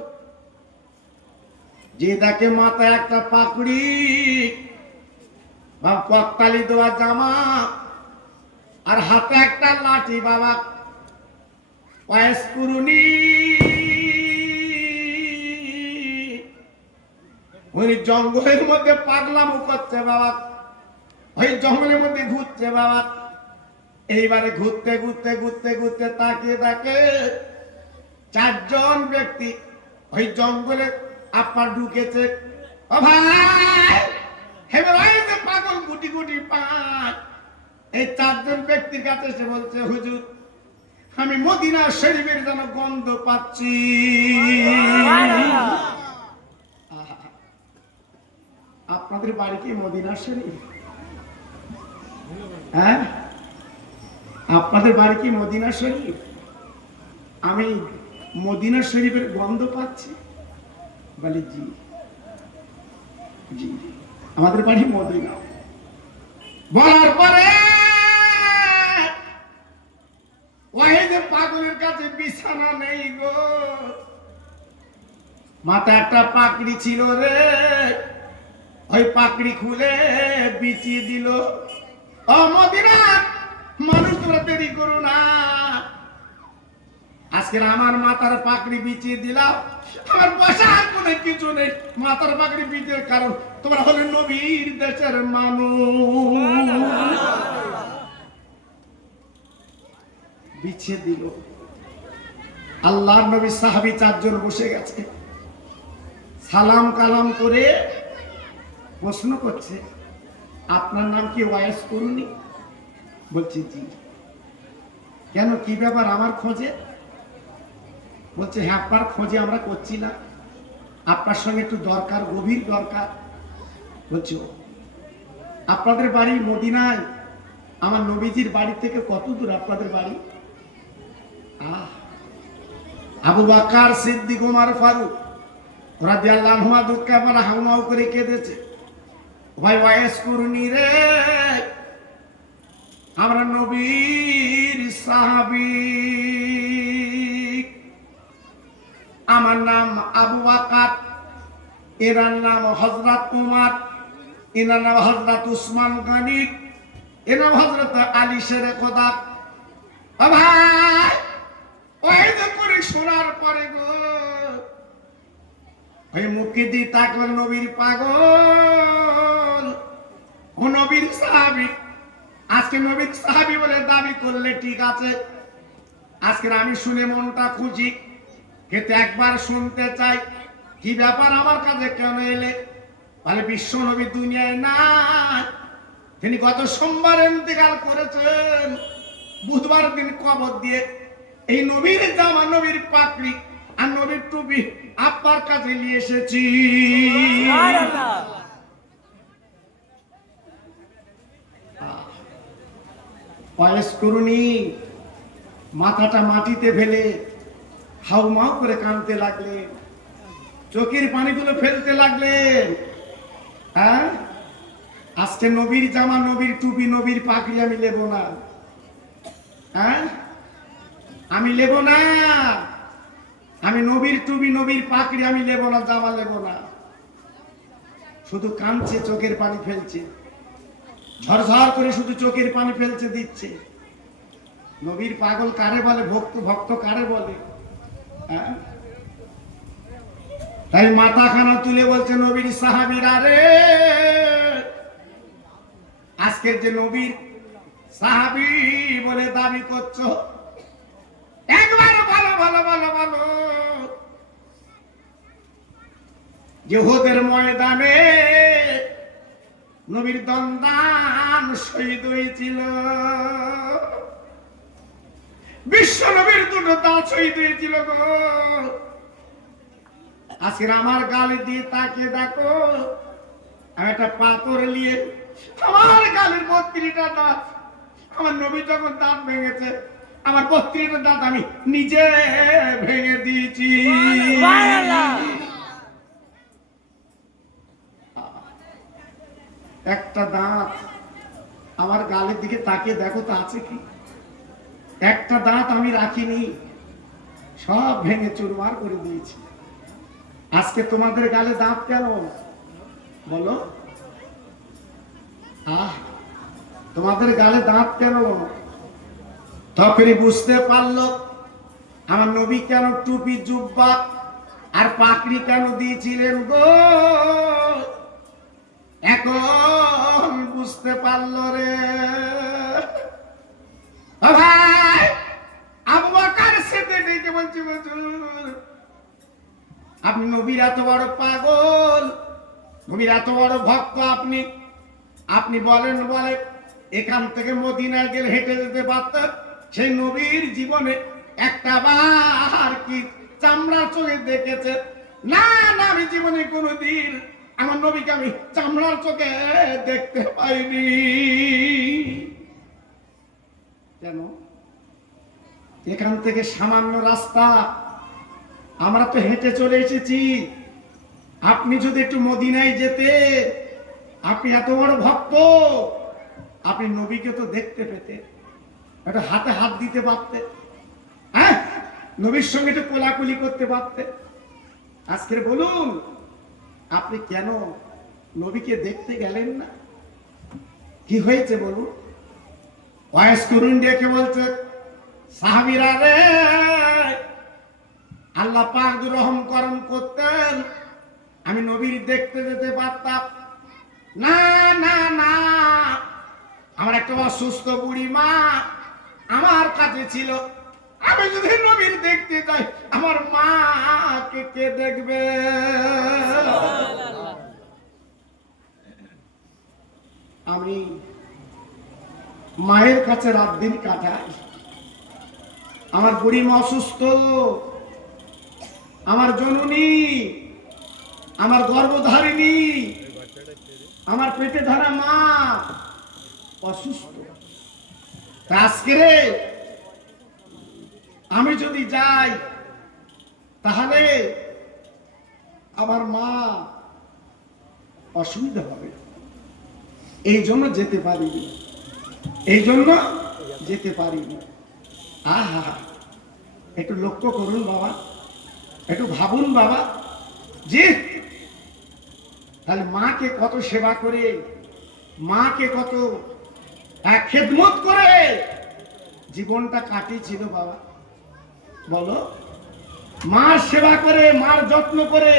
যে দেখে মাথায় একটা পাকড়ি বা পকতালি দেওয়া জামা আর হাতে একটা লাঠি, বাবা ওয়াইস কুরুনি, উনি জঙ্গলের মধ্যে পাগলামো করছে। বাবা ওই জঙ্গলের মধ্যে ঘুরছে। বাবা এইবারে ঘুরতে ঘুরতে ঘুরতে ঘুরতে তাকে তাকে চারজন ব্যক্তি ওই জঙ্গলে আপনার ঢুকেছে। ও ভাই, হেবে ভাই যে পাগল গুটি গুটি পাঁচ, এই চারজন ব্যক্তির কাছে এসে বলছে, হুজুর আমি মদিনা শরীফের যেন গন্ধ পাচ্ছি। আপনাদের বাড়ি কি মদিনা শরীফ? হ্যাঁ, আপনাদের বাড়ি কি মদিনা শরীফ? আমি মদিনা শরীফের গন্ধ পাচ্ছি। বলে জি জি, আমাদের বাড়ি মদিনা। বলার পরে ওই যে পাগলের কাছে বিছানা নেই গো, মাথা একটা পাকড়ি ছিল রে, ওই পাকড়ি খুলে বিছিয়ে দিল। ও মদিনা মানুষ, তোমরা দেরি করো না, আজকে আমার মাথার পাকড়ি বিছিয়ে দিলাম, আমার বসার কোনো কিছু নেই, মাথার পাকড়ি বিছিয়ে, কারণ তোমরা হলে নবীর দেশের মানুষ। বিছিয়ে দিল। আল্লাহর নবী সাহাবী চারজন বসে গেছে, সালাম কালাম করে প্রশ্ন করছে, আপনার নাম কি ওয়াইস করুনি? বলছি জি। কেন, কি ব্যাপার আমার খোঁজে? বলছে হ্যাঁ, আপনার খোঁজে আমরা করছি না, আপনার সঙ্গে একটু দরকার, গভীর দরকার। বলছো আপনাদের বাড়ি মদিনায়, আমার নবীজির বাড়ি থেকে কত দূর আপনাদের বাড়ি? আবু বকর সিদ্দিক ওমর ফারুক রাদিয়াল্লাহু আনহুমা দুঃখে পরে হাউমাউ করে কেঁদেছে। ভাই ওয়াইস করুনি রে, আমরা নবীর সাহাবী, আমার নাম আবু বকর, এনার নাম হযরত উমর, এনার নাম হযরত উসমান গনি, এনার নাম হযরত আলী শেরে খোদা। ও ভাই, ওই যে করে শোনার পরে গো, ওই মুখে দিয়ে তাকল নবীর পাগল, ও নবীর সাহাবী। আজকে নবীর সাহাবী বলে দাবি করলে ঠিক আছে, আজকে আমি শুনে মনটা খুশি, কিন্তু একবার শুনতে চাই কি ব্যাপার, আমার কাছে কেন এলে? বলে বিশ্ব নবী দুনিয়ায় নাই, তিনি গত সোমবার ইন্তেকাল করেছেন, বুধবার দিন কবর দিয়ে এই নবীর জামা, নবীর পাকড়ি আর নবীর টুপি আপনার কাছে নিয়ে এসেছি। ওয়াইস করুনি মাথাটা মাটিতে ফেলে হাউমাউ করে কাঁদতে লাগলেন, চোখের পানিগুলো ফেলতে লাগলেন। হ্যাঁ, আজকে নবীর জামা, নবীর টুপি, নবীর পাকড়ি আমি নেব না। হ্যাঁ, আমি নেব না, আমি নবীর টুপি, নবীর পাকড়ি আমি নেব না, জামা নেব না। শুধু কাঁদছে, চোখের পানি ফেলছে, ঝরঝর করে শুধু চোখের পানি ফেলছে, দিচ্ছে। নবীর পাগল কারে বলে? ভক্ত, ভক্ত কারে বলে? হ্যাঁ, তাই মাথাখানা তুলে বলছে নবীর সাহাবীরা রে, আজকের যে নবীর সাহাবী বলে দাবি করছো, একবার ভালো ভালো ভালো ভালো যে উহুদের ময়দানে নবীর দন্দান শহীদ হয়েছিল, বিশ্ব নবীর দুটো দাঁত শহীদ হয়েছিল গো। আজকে আমার গালে দিয়ে তাকে দেখো, আমি একটা পাথর নিয়ে আমার গালের 32টা দাঁত, আমার নবী যখন দাঁত ভেঙেছে, আমার 32টা দাঁত আমি নিজে ভেঙে দিয়েছি। একটা দাঁত আমার গালের দিকে তাকিয়ে দেখো তো আছে কি? একটা দাঁত আমি রাখিনি, সব ভেঙে চুরমার করে দিয়েছি। আজকে তোমাদের গালে দাঁত কেন বলো? তোমাদের গালে দাঁত কেন? তখনই বুঝতে পারলো আমার নবী কেন টুপি, জুব্বা আর পাকড়ি কেন দিয়েছিলেন গো। এখন বুঝতে পারলো রে। নবীর এত বড় ভক্ত আপনি, আপনি বলেন এখান থেকে মদিনায় গেলে হেঁটে যেতে পারতেন। সেই নবীর জীবনে একটা বার কি চামড়ার চোখে দেখেছে? না না, আমি জীবনে কোনোদিন আমার নবীকে আমি চামড়ার চোখে দেখতে পাইনি। কেন? এখান থেকে সামান্য রাস্তা, আমরা তো হেঁটে চলে এসেছি। আপনি যদি একটু মদিনায় যেতে, আপনি এত বড় ভক্ত, আপনি নবীকে তো দেখতে পেতে, একটা হাতে হাত দিতে পারতে, হ্যাঁ, নবীর সঙ্গে একটু কোলাকুলি করতে পারতে। আজকে বলুন, আপনি কেন নবীকে দেখতে গেলেন না? কি হয়েছে বলুন? ওয়াইস করুন ডেকে বলছে, সাহাবীরা রে, আল্লাহ পাক রহম করম করতেন, আমি নবীর দেখতে যেতে পারতাম না। না না, আমার একটা অসুস্থ বুড়ি মা আমার কাছে ছিল, আমি যদি নবীর দেখতে যাই আমার মাকে কে দেখবে? আমি মায়ের কাছে রাত দিন কাটাই। আমার বুড়ি মা অসুস্থ, আমার জননী, আমার গর্ভধারিণী, আমার পেটে ধরা মা অসুস্থ। আজকে রে আমি যদি যাই তাহলে আমার মা অসুবিধা হবে, এই জন্য যেতে পারিনি, এই জন্য যেতে পারিনি। আহা, একটু লক্ষ্য করুন বাবা, একটু ভাবুন বাবা, যে তাহলে মাকে কত সেবা করে, মাকে কত খেদমত করে জীবনটা কাটিয়েছিল বাবা। বলো, মার সেবা করে, মার যত্ন করে,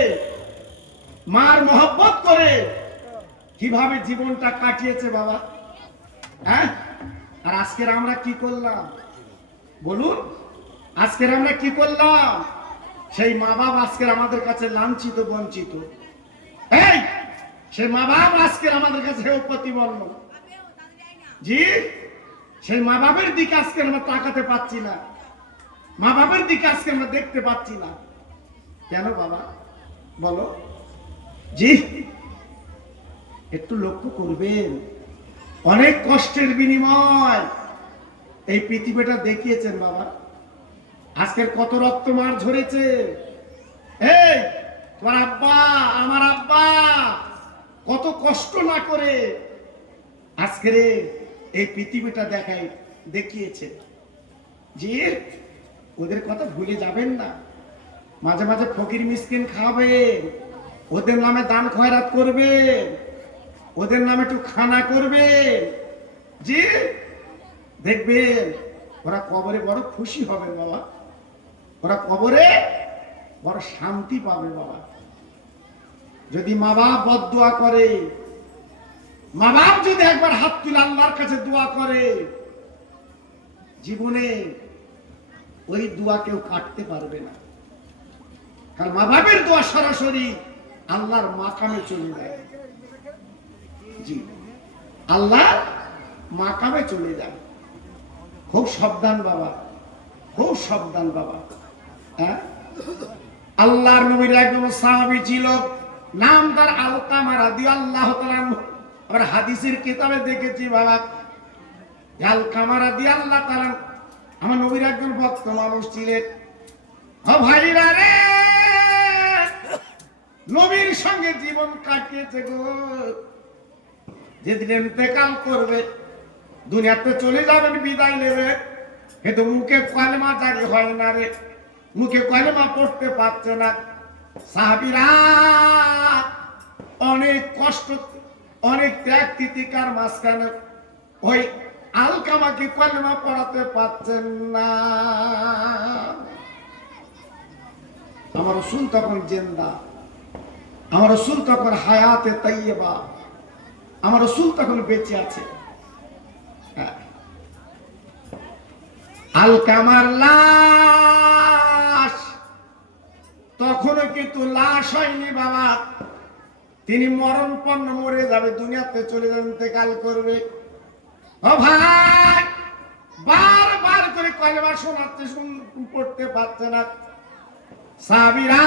মার মহব্বত করে কিভাবে জীবনটা কাটিয়েছে বাবা, হ্যাঁ? আর আজকের আমরা কি করলাম বলুন? আজকের আমরা কি করলাম? সেই মা বাবা আজকের আমাদের কাছে লাঞ্ছিত, বঞ্চিত। এই সেই মা বাবা আজকের আমাদের কাছে প্রতিবন্ধ। জি, সেই মা বাবার দিকে আজকে আমরা তাকাতে পাচ্ছি না, মা বাবার দিকে আজকে আমরা দেখতে পাচ্ছি না। কেন বাবা বলো? জি, একটু লক্ষ্য করবেন, অনেক কষ্টের বিনিময় এই পৃথিবীটা দেখিয়েছেন বাবা। আজকের কত রক্ত মার ঝরেছে। এই তোমার আব্বা, আমার আব্বা কত কষ্ট না করে আজকের এই পৃথিবীটা দেখিয়েছে। জি, ওদের কথা ভুলে যাবেন না। মাঝে মাঝে ফকির মিসকিন খাবেন, ওদের নামে দান খয়রাত করবে, ওদের নামে একটু খানা করবে। জি, দেখবেন ওরা কবরে বড় খুশি হবে বাবা, ওরা কবরে বড় শান্তি পাবে বাবা। যদি মা বাপ বদদুয়া করে, মা বাপ যদি একবার হাত তুলে আল্লাহর কাছে দোয়া করে, জীবনে ওই দোয়া কেউ কাটতে পারবে না। কারণ মা বাপের দোয়া সরাসরি আল্লাহর মাকামে চলে যায়। জি, আল্লাহর মাকামে চলে যায়। খুব সাবধান বাবা, খুব সাবধান বাবা। হ্যাঁ, আল্লাহর নবীর একজন সাহাবী ছিল, নাম তার আলকামা রাদিয়াল্লাহু তাআলা আনহু। আমরা হাদিসের কিতাবে দেখেছি বাবা, আলকামা রাদিয়াল্লাহু তাআলা আমার নবীর একজন ভক্ত মানুষ ছিলেন। ও ভাইরা রে, নবীর সঙ্গে জীবন কাটিয়েছে গো। যেদিন ইন্তেকাল করবে, দুনিয়াতে চলে যাবেন, বিদায় নেবে, কিন্তু মুখে কলেমা জারি হয় না রে, মুখে কলেমা পড়তে পারছে না। সাহাবীরা অনেক কষ্ট, অনেক ত্যাগ তিতিকার মাঝখানে ওই আলকামাকে কলেমা পড়াতে পারছেন না। আমার রাসূল তখন জিন্দা, আমার রাসূল তখন হায়াতে তাইয়্যিবা, আমার রাসূল তখন বেঁচে আছে। আলকামার লাশ তখনও কিন্তু লাশ হয়নি বাবা, তিনি মরণপন্ন মরে যাবে, দুনিয়াতে চলে যাবে, ইন্তেকাল করবে। ও ভাই, বারবার করে কলেমা শোনাচ্ছে, পড়তে পারছে না। সাহাবীরা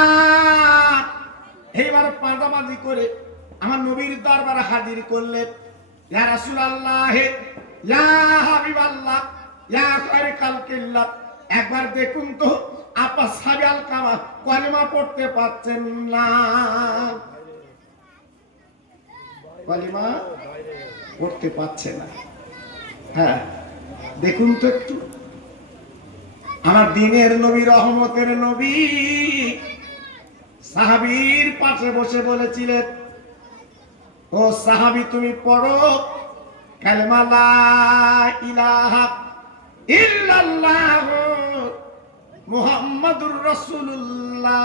এইবার পাঁদাবাজি করে আমার নবীর দরবারে হাজির করলেন। ইয়া রাসূলুল্লাহ, ইয়া হাবিবাল্লাহ, ইয়া খায়রে খালকিল্লাহ, একবার দেখুন তো আপনার সাহাবী আলকামা কলেমা পড়তে পারছেন না, কলেমা পড়তে পারছে না। হ্যাঁ, দেখুন তো একটু। আমার দিনের নবী, রহমতের নবী সাহাবীর পাশে বসে বলেছিলেন, ও সাহাবী তুমি পড়ো কালেমা লা ইলাহা ইল্লাল্লাহ মুহাম্মাদুর রাসূলুল্লাহ।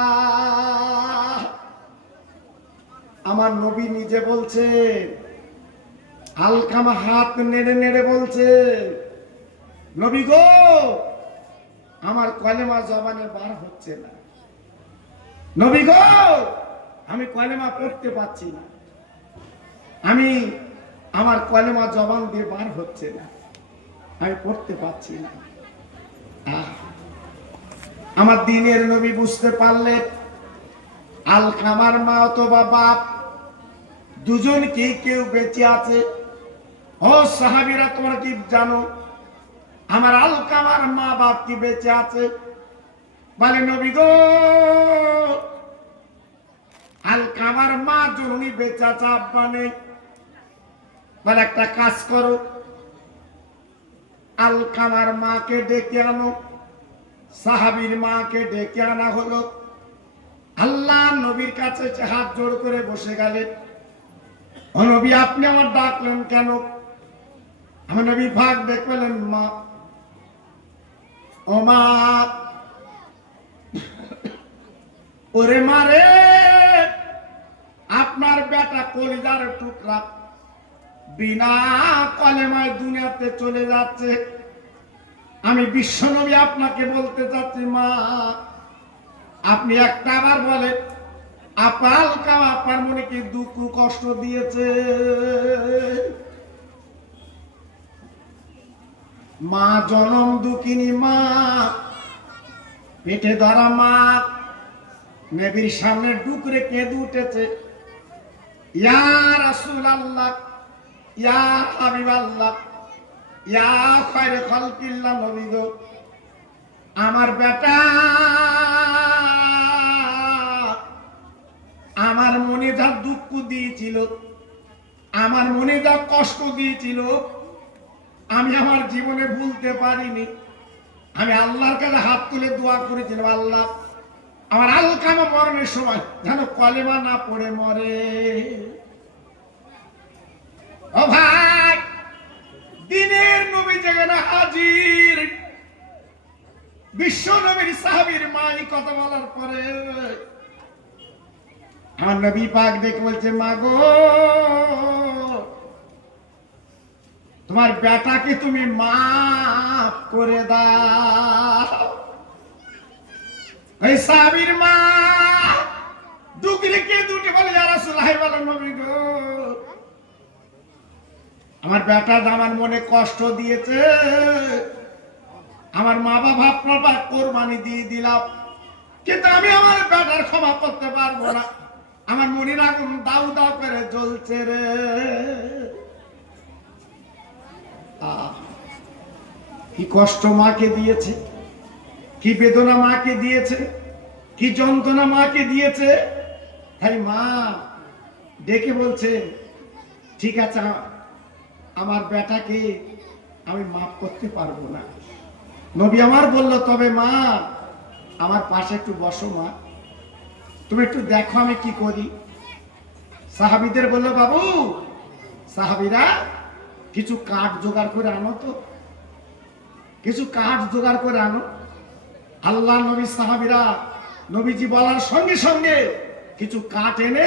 আমার নবী নিজে বলছে, আলকামা হাত নেড়ে নেড়ে বলছে, নবী গো, আমার কলেমা জবানে বার হচ্ছে না, নবী গো, আমি কলেমা পড়তে পারছি না, আমি আমার কলেমা জবান দিয়ে বার হচ্ছে না, আমি পড়তে পারছি না। আমার দিনের নবী বুঝতে পারলেন আলকামার মা অথবা বাপ দুজন কি কেউ বেঁচে আছে। ও সাহাবীরা, তোমরা কি জানো আমার আলকামার মা বাপ কি বেঁচে আছে? বলে নবী গো, আলকামার মা জননী বেঁচে আছে, আব্বা নেই। বলে একটা কাজ করো, আলকামার মাকে ডেকে আনো। সাহাবীর মাকে ডেকে আনা হলো। আল্লাহ নবীর কাছে হাত জোড় করে বসে গেলেন। ও নবী, আপনি আমার ডাকলেন কেন? আমার নবী ভাগ দেখলেন, মা, ও মা, ওরে মারে, আপনার বেটা কলিজার টুকরা বিনা কলেমায় দুনিয়াতে চলে যাচ্ছে। আমি বিশ্বনবী আপনাকে বলতে চাচ্ছি, মা, আপনি একটা আবার বলেন, আপনার মনে কি দুঃখ কষ্ট দিয়েছে? মা জনম দুঃখিনী মা, পেটে ধরা মা নবীর সামনে ডুকরে কেঁদে উঠেছে। ইয়া রাসূলুল্লাহ, ইয়া হাবিবাল্লাহ, ইয়া খায়রে খালকিল্লাহ, নবী গো, আমার বেটা আমার মনে যা দুঃখ দিয়েছিল, আমার মনে যা কষ্ট দিয়েছিল, আমি আমার জীবনে ভুলতে পারিনি। আমি আল্লাহর কাছে হাত তুলে দোয়া করেছিলাম, আল্লাহ আমার আলকামা মরণের সময় যেন কলেমা না পড়ে মরে। ও ভাই, দিনের নবী যেখানে হাজির, বিশ্ব নবীর সাহাবীর মা এই কথা বলার পরে আমার নবী পাক দেখে বলছে, মা গো, তোমার বেটাকে তুমি মাফ করে দাও। এই সাহাবীর মা দুগরিকে দুটি বলে, ইয়া রাসূলুল্লাহ, বলে নবী গো, আমার বেটা আমার মনে কষ্ট দিয়েছে, আমার মা বাবা আপনার কোরবানি দিয়ে দিলাম, কিন্তু আমি আমার বেটার ক্ষমা করতে পারবো না। আমার মনির আগুন দাউ দাউ করে জ্বলছে রে। কি কষ্ট মাকে দিয়েছে, কি বেদনা মাকে দিয়েছে, কি যন্ত্রণা মাকে দিয়েছে। তাই মা ডেকে বলছে, ঠিক আছে, আমার বেটাকে আমি মাফ করতে পারবো না। নবী আমার বলল, তবে মা আমার পাশে একটু বসো, মা, তুমি একটু দেখো আমি কি করি। সাহাবীদের বলল, বাবু, সাহাবীরা কিছু কাঠ জোগাড় করে আনো তো, কিছু কাঠ জোগাড় করে আনো। আল্লাহ নবী সাহাবীরা নবীজি বলার সঙ্গে সঙ্গে কিছু কাঠ এনে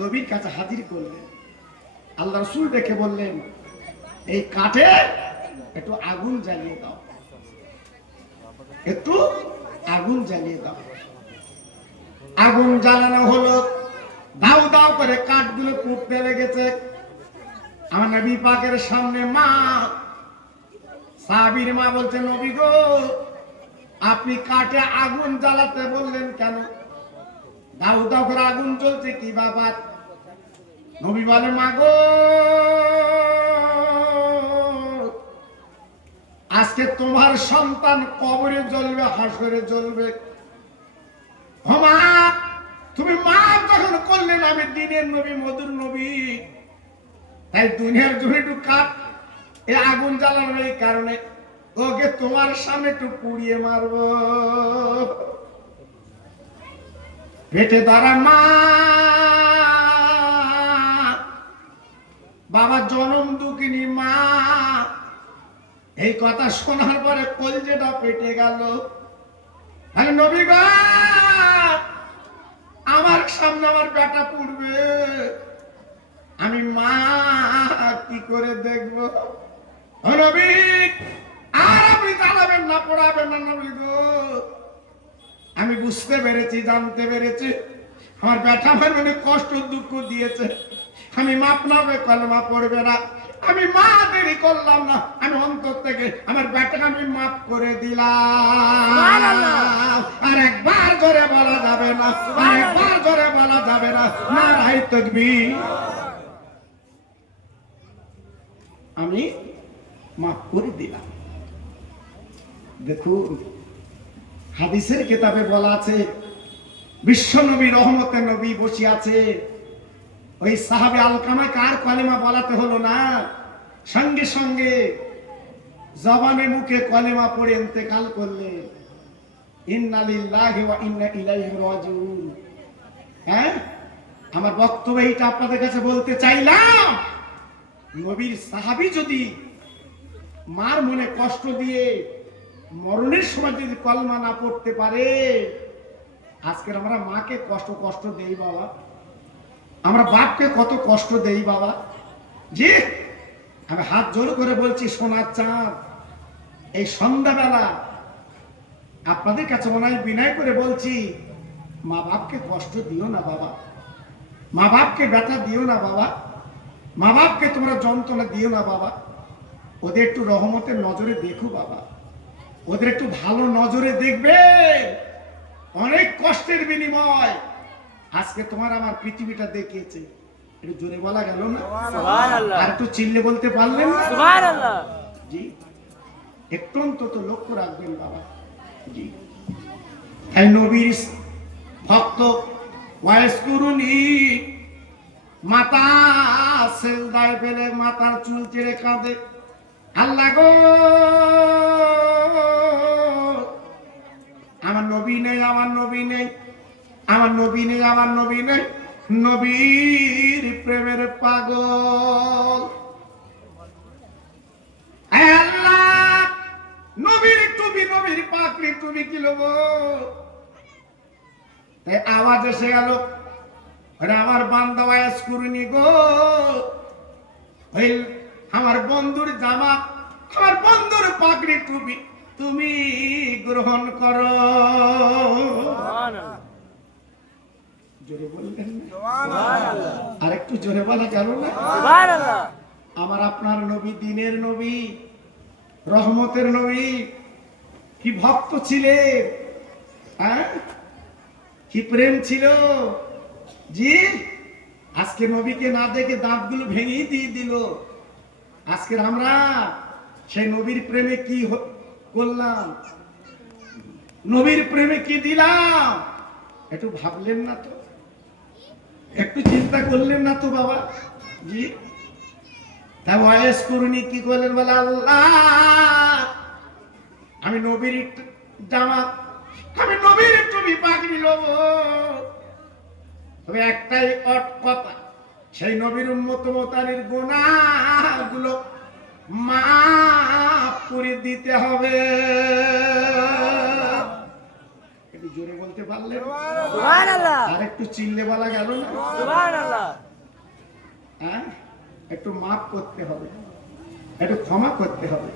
নবীর কাছে হাজির করলেন। আল্লাহ রাসূল দেখে বললেন, এই কাঠে একটু আগুন জ্বালিয়ে দাও, একটু আগুন জ্বালিয়ে দাও। আগুন জ্বালানো হলো। দাউ দাউ করে কাঠগুলো পুড়তে লেগেছে। আমার নবী পাকের সামনে মা, সাহাবীর মা বলছে, নবী গো, আপনি কাঠে আগুন জ্বালাতে বললেন কেন? দাউ দাউ করে আগুন জ্বলছে, কি ব্যাপার? নবী বলে, মা গো, আজকে তোমার সন্তান কবরে জ্বলবে, হাসরে জ্বলবে। মা, তুমি মা যখন করলেন, আমি দিনের নবী, মধুর নবী, তাই দুনিয়ার জন্য একটু কাঠ, এই আগুন জ্বালানোর এই কারণে ওকে তোমার সামনে একটু পুড়িয়ে মারবো। পেটে ধরা মা, বাবা জনম দুঃখিনী মা, এই কথা শোনার পরে কলজেটা পেটে গেল। আরে নবী গো, আমার সামনে আমার বেটা পুড়বে, আমি মা কি করে দেখব? ও নবী, আর আপনি জ্বালাবেন না, পড়াবেন না নবী গো। আমি বুঝতে পেরেছি, জানতে পেরেছি, আমার বেটা আমার মনে কষ্ট দুঃখ দিয়েছে, আমি মাপ না হবে, কলমা পড়বে না। আমি মা দেরি করলাম না, আমি অন্তর থেকে আমার বেটাকে আমি মাফ করে দিলাম। আর একবার ধরে বলা যাবে না, আর একবার ধরে বলা যাবে না, নারায়ে তাকবীর। আমি মাফ করে দিলাম। দেখুন, হাদিসের কিতাবে বলা আছে, বিশ্ব নবী, রহমতের নবী বসে আছে। ওই সাহাবে আলকামা কার কলেমা বলাতে হলো না, সঙ্গে সঙ্গে জবানে মুখে কলেমা পড়ে ইন্তেকাল করলে। ইন্না লিল্লাহি ওয়া ইন্না ইলাইহি রাজিউন। হ্যাঁ, আমার বক্তব্য এইটা আপনাদের কাছে বলতে চাইলাম, নবীর সাহাবী যদি মার মনে কষ্ট দিয়ে মরণের সময় যদি কলমা না পড়তে পারে, আজকের আমরা মাকে কষ্ট দেই বাবা, আমরা বাপকে কত কষ্ট দেই বাবা। জি, আমি হাত জোর করে বলছি, সোনার চাঁদ, এই সন্ধ্যাবেলা আপনাদের কাছে মনে হয় বিনয় করে বলছি, মা বাপকে কষ্ট দিও না বাবা, মা বাপকে ব্যথা দিও না বাবা, মা বাপকে তোমরা যন্ত্রণা দিও না বাবা। ওদের একটু রহমতের নজরে দেখো বাবা, ওদের একটু ভালো নজরে দেখবে। অনেক কষ্টের বিনিময় আজকে তোমার আমার পৃথিবীটা দেখিয়েছে। একটু জোরে বলা গেল না? সুবহানাল্লাহ। আর একটু চিল্লে বলতে পারলেন না? সুবহানাল্লাহ। জি, একটু অন্তত লক্ষ্য রাখবেন বাবা। জি, তাই নবীর ভক্ত ওয়াইস করুনি, মাতা সেজদায় ফেলে মাথার চুল চেড়ে কাঁদে, আল্লাহ গো, আমার নবী নেই, আমার নবী নেই, আমার নবী নেই, আমার নবী নেই, নবীর প্রেমের পাগল। আল্লাহ, নবীর টুপি, নবীর পাগড়ি, তুমি কি লোব? আওয়াজ এসে গেল, আমার বান্দা ওয়াইস করুনি গো, আমার বন্ধুর জামা, আমার বন্ধুর পাগড়ি, টুপি তুমি গ্রহণ করো। জোরে বললেন না? আর একটু জোরে বলা গেল না? আমার আপনার নবী, দিনের নবী, রহমতের নবী, কি ভক্ত ছিলেন, হ্যাঁ, কি প্রেম ছিল। জি, আজকে নবীকে না দেখে দাঁতগুলো ভেঙেই দিয়ে দিল। আজকের আমরা সেই নবীর প্রেমে কি করলাম, নবীর প্রেমে কি দিলাম, একটু ভাবলেন না তো, একটু চিন্তা করলেন না তো বাবা? জি, তা ওয়াইস করুনি কি করলেন বলে, আল্লাহ, আমি নবীর জামা, আমি নবীর টুপি পাগড়ি লব, তবে একটাই কথা, সেই নবীর উম্মত মোতানির গুনাহগুলো মাফ করে দিতে হবে। একটু জোরে বলতে পারলে? সুবহানাল্লাহ। আর একটু চিল্লে বলা গেল না? সুবহানাল্লাহ। হ্যাঁ, একটু মাফ করতে হবে, একটু ক্ষমা করতে হবে,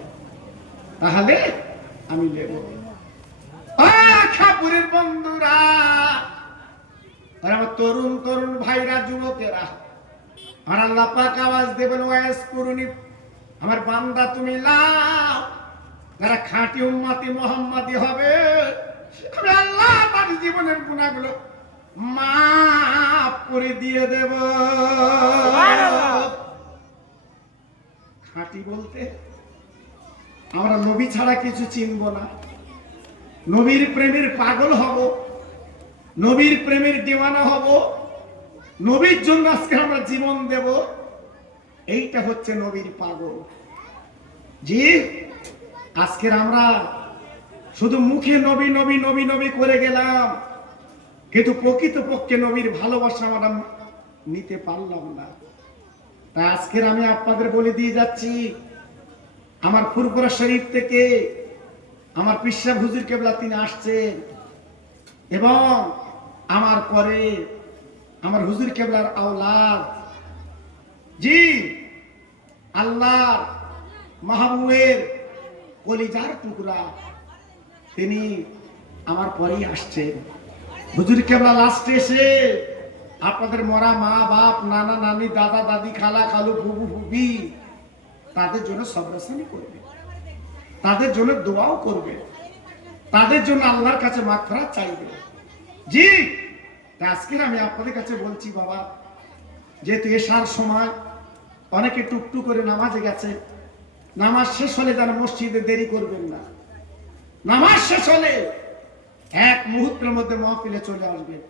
তাহলে আমি নেব। খাপুরের বন্ধুরা, আর আমার তরুণ তরুণ ভাইরা যুবকেরা আর আল্লাহ পাক আওয়াজ দেবেন ওয়াইস করুনি আমার বান্দা তুমি লাও যারা খাঁটি উম্মতি মুহাম্মাদি হবে আমি আল্লাহ তার জীবনের গুনাহগুলো মাফ করে দিয়ে দেব। খাঁটি বলতে আমরা নবী ছাড়া কিছু চিনব না, নবীর প্রেমের পাগল হব, নবীর প্রেমের দিওয়ানা হব, নবীর জন্য আজকে আমরা জীবন দেব। এইটা হচ্ছে নবীর পাগল। জি, আজকের আমরা শুধু মুখে নবী নবী নবী নবী করে গেলাম, কিন্তু প্রকৃতপক্ষে নবীর ভালোবাসা আমরা নিতে পারলাম না। তাই আজকের আমি আপনাদের বলে দিয়ে যাচ্ছি, আমার ফুরফুরা শরীফ থেকে আমার পিসা হুজুর কেবলা তিনি আসছেন এবং আমার পরে আমার হুজুর কেবলার আওলাদ, জি আল্লাহর মাহবুবের কলিজার টুকরা, তিনি আমার পরেই আসছেন। হুজুর কেবলা লাস্টে এসে আপনাদের মরা মা বাপ নানা নানি দাদা দাদি খালা খালু ফুবু ফুবি তাদের জন্য সবরাসানি করবে, তাদের জন্য দোয়াও করবে, তাদের জন্য আল্লাহর কাছে মাগফিরাত চাইবে। জি, আজকের আমি আপনাদের কাছে বলছি বাবা, যেহেতু এশার সময় অনেকে টুকটুক করে নামাজে গেছে, নামাজ শেষ হলে যেন মসজিদে দেরি করবেন না। নামাজ শেষ হলে এক মুহূর্তের মধ্যে মাহফিলে চলে আসবেন।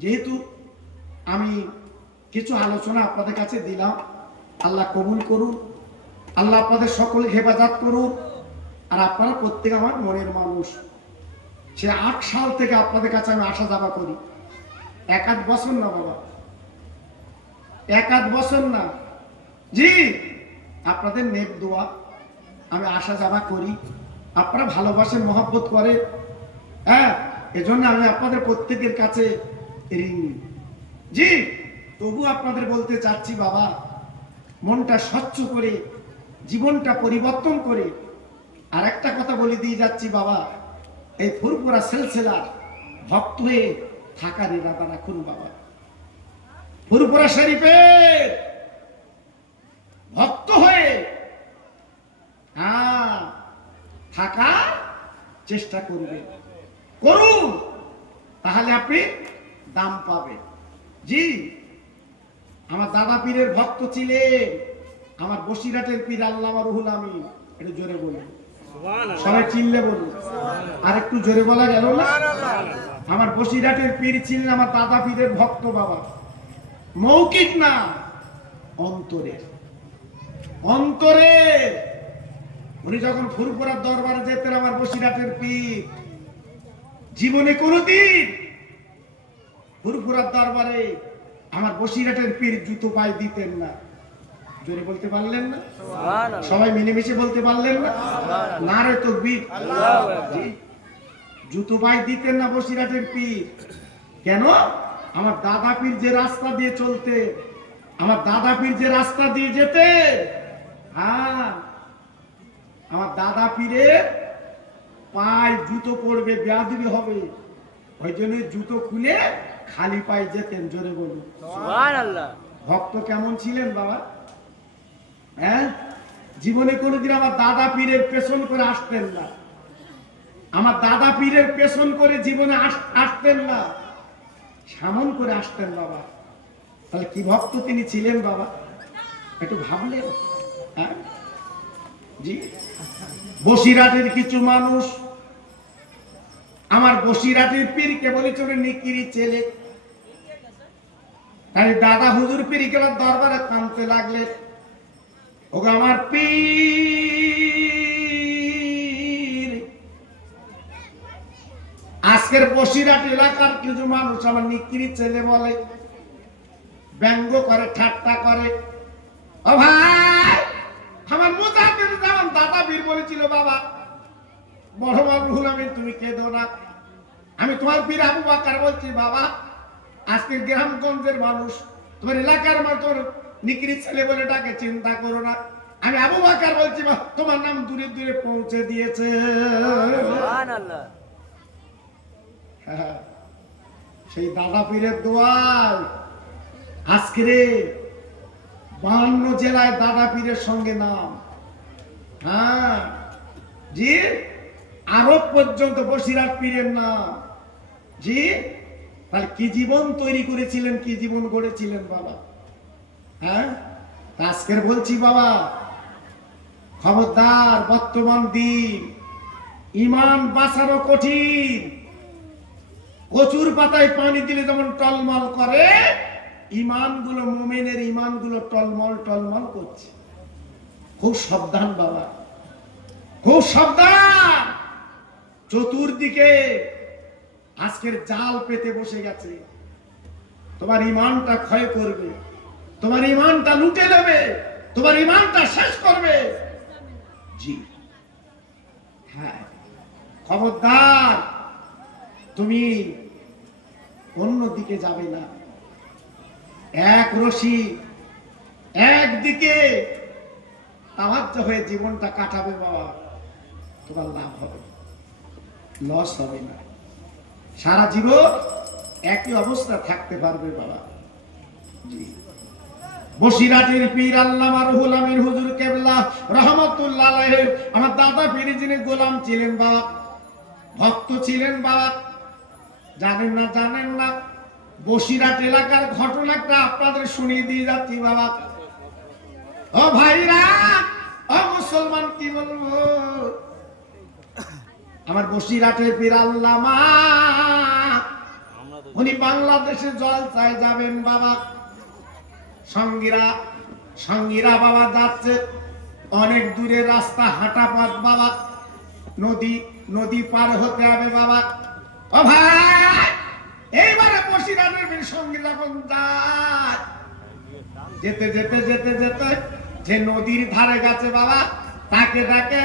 যেহেতু আমি কিছু আলোচনা আপনাদের কাছে দিলাম, আল্লাহ কবুল করুন, আল্লাহ আপনাদের সকলে হেফাজত করুন। আর আপনারা প্রত্যেক আমার মনের মানুষ, সে 8 সাল থেকে আপনাদের কাছে আমি আসা যাওয়া করি। 1-8 বছর না বাবা, 1-8 বছর না, জি আপনাদের নেক দোয়া আমি আসা যাওয়া করি, আপনারা ভালোবাসেন মহব্বত করে, হ্যাঁ এজন্য আমি আপনাদের প্রত্যেকের কাছে ঋণী। জি, তবু আপনাদের বলতে চাচ্ছি বাবা, মনটা স্বচ্ছ করে জীবনটা পরিবর্তন করে আর একটা কথা বলে দিয়ে যাচ্ছি বাবা, এই ফুরফুরা সিলসিলার ভক্ত হয়ে থাকার ইরাদা রাখুন বাবা। ফুরফুরা শরীফের ভক্ত হয়ে থাকার চেষ্টা করবেন, করুন, তাহলে আপনি দাম পাবেন। জি, আমার দাদা পীরের ভক্ত ছিলেন আমার বসিরহাটের পীর আল্লামা রুহুল আমিন। একটু জোরে বলুন, সবাই চিনলে বলুন, আর একটু জোরে বলা গেল না? আমার বসিরহাটের পীর ছিলেন আমার দাদা পীরের ভক্ত বাবা, মৌখিক না, অন্তরের অন্তরের। উনি যখন ফুরফুরার দরবারে যেতেন আমার বসিরহাটের পীর, জীবনে কোনদিন ফুরফুরার দরবারে আমার বসিরহাটের পীর জুতো পায়ে দিতেন না। জোরে বলতে পারলেন না? সবাই মিলেমিশে বলতে পারলেন না? নারে তাকবীর। জি, জুতো পায়ে দিতেন না বসিরহাটের পীর। কেন? আমার দাদা পীর যে রাস্তা দিয়ে চলতে, আমার দাদা পীর যে রাস্তা দিয়ে যেতে, আমার দাদা পীরের পায়ে জুতো পড়বে, বেয়াদবি হবে, ওই জন্য জুতো খুলে খালি পায়ে যেতেন। জোরে বলুন সুবহানাল্লাহ। ভক্ত কেমন ছিলেন বাবা? হ্যাঁ, জীবনে কোনোদিন আমার দাদা পীরের পেছন করে আসতেন না, আমার দাদা পীরের পেছন করে জীবনে আসতেন না, সামন করে আসতেন বাবা। তাহলে কি ভক্ত তিনি ছিলেন বাবা, একটু ভাবলেন? হ্যাঁ, জি, বসিরহাটের কিছু মানুষ আমার বসিরহাটের পীরকে বলেছিল নিকিরি ছেলে, তাই দাদা হুজুর পীরকে দরবারে কাঁদতে লাগলেন, ওগো আমার পীর। আজকের বসিরহাট এলাকার কিছু মানুষ আমার নিকিরি ছেলে বলে, ব্যঙ্গ করে, ঠাট্টা করে। ও ভাই, আমার মুজাহিদ জামান দাদা পীর বলেছিল বাবা, বড়মান রুহুল আমিন তুমি কেঁদো না, আমি তোমার পীর আবু বকর বলছি বাবা, আজকে গ্রামগঞ্জের মানুষ, তোমার এলাকার মানুষ নিকিরি ছেলে বলে ডাকে, চিন্তা করো না, আমি আবু বকর বলছি তোমার নাম দূরে দূরে পৌঁছে দিয়েছে। সুবহানাল্লাহ। সেই দাদা পীরের দোয়ায় আজকে রে 52 জেলায় দাদা পীরের সঙ্গে নাম। হ্যাঁ জি, আরব পর্যন্ত বসিরহাট পীরের নাম। জি, তাহলে কি জীবন তৈরি করেছিলেন, কি জীবন গড়েছিলেন বাবা। হ্যাঁ, আজকের বলছি বাবা, খবরদার, বর্তমান দিন ইমান বাঁচানো কঠিন। কচুর পাতায় পানি দিলে যেমন টলমল করে, ইমানগুলো, মুমিনের ইমানগুলো টলমল টলমল করছে। খুব সাবধান বাবা, খুব সাবধান। চতুর্দিকে আজকের জাল পেতে বসে গেছে, তোমার ইমানটা ক্ষয় করবে, তোমার ইমানটা লুটে নেবে, তোমার ইমানটা শেষ করবে। জি হ্যাঁ, খবরদার, তুমি অন্যদিকে যাবে না। এক রশি একদিকে তাওয়াজ্জ হয়ে জীবনটা কাটাবে বাবা, তোমার লাভ হবে, লস হবে না। সারা জীবন একই অবস্থা থাকতে পারবে বাবা। জি, বসিরহাটের পীর আল্লামা রুহুল আমিন হুজুর কেবলা রহমাতুল্লাহ আলাইহি, আমার দাদা পীর যিনি গোলাম ছিলেন বাবা, ভক্ত ছিলেন বাবা। জানেন না, জানেন না, বসিরহাট এলাকার ঘটনাটা আপনাদের শুনিয়ে দিয়ে যাচ্ছি বাবা। ও ভাইরা, ও মুসলমান, কি বলবো, আমার বসিরহাটের পীর আল্লামা, উনি বাংলাদেশে জলসায় যাবেন বাবা। সঙ্গীরা সঙ্গীরা বাবা যাচ্ছে, অনেক দূরের রাস্তা, হাঁটা পথ বাবা, নদী পার হতে হবে বাবা। ও ভাই, এইবারে বসিরহাটের বীর সঙ্গী যখন যায়, যেতে যেতে যেতে যেতে যে নদীর ধারে গেছে বাবা, তাকে ডাকে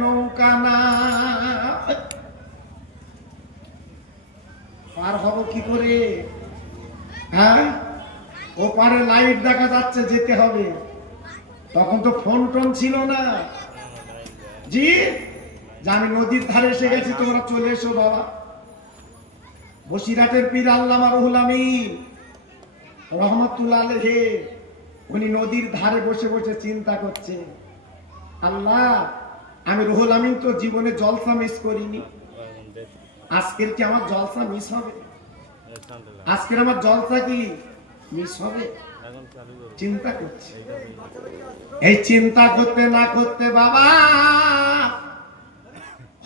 নৌকা না। পার হবো কি করে? হ্যাঁ, ওপারে লাইট দেখা যাচ্ছে, যেতে হবে। তখন তো ফোন টোন ছিল না। জি, যে আমি নদীর ধারে এসে গেছি, তোমরা চলে এসো বাবা। বসিরহাটের পীর আল্লামা রুহুল আমিন রহমাতুল্লাহ আলাইহি, উনি নদীর ধারে বসে বসে চিন্তা করছে, আল্লাহ, আমি রুহুল আমিন তো জীবনে জলসা মিস করিনি, আজকের কি আমার জলসা মিস হবে? আজকের আমার জলসা কি মিস হবে? চিন্তা করছে। এই চিন্তা করতে না করতে বাবা,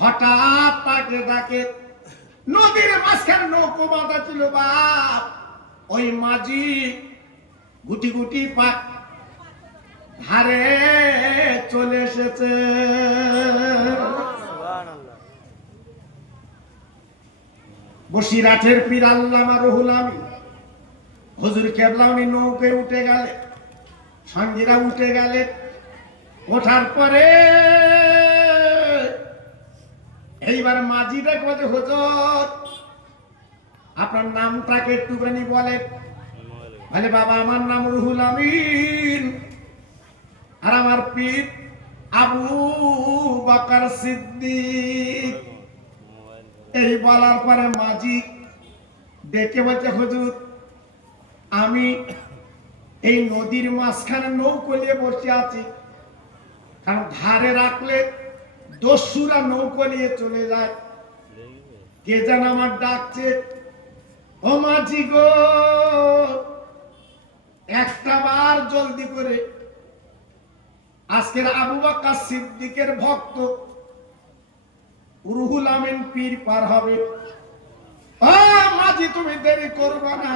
হঠাৎ তাকে ডাকে, নদীর মাঝখানে নৌকো বাঁধা ছিল বাপ, ওই মাঝি গুটি গুটি পাক ধারে চলে এসেছে। বসিরহাটের পীর আল্লামা রুহুল আমিন হুজুর কেবলা, উনি নৌকে উঠে গেলে, সঙ্গীরা উঠে গেলে। ওঠার পরে এইবার মাঝিটা বলে, হুজুর আপনার নামটাকে একটুখানি বলেন। বলে, বাবা আমার নাম রুহুল আমিন, আর আমার পীর আবু বকর সিদ্দিক। এই বলার পরে মাঝি ডেকে বলছে, হুজুর আমি এই নদীর মাঝখানে নৌকো নিয়ে বসে আছি, কারণ ধারে রাখলে দস্যুরা নৌকো নিয়ে চলে যায়। কে যেন আমার ডাকছে, ও মাঝি গো, একটা বার জলদি করে আজকের আবু বকর সিদ্দিকের ভক্ত রুহুল আমিন পীর পার হবে। ও মাঝি, তুমি দেরি করবে না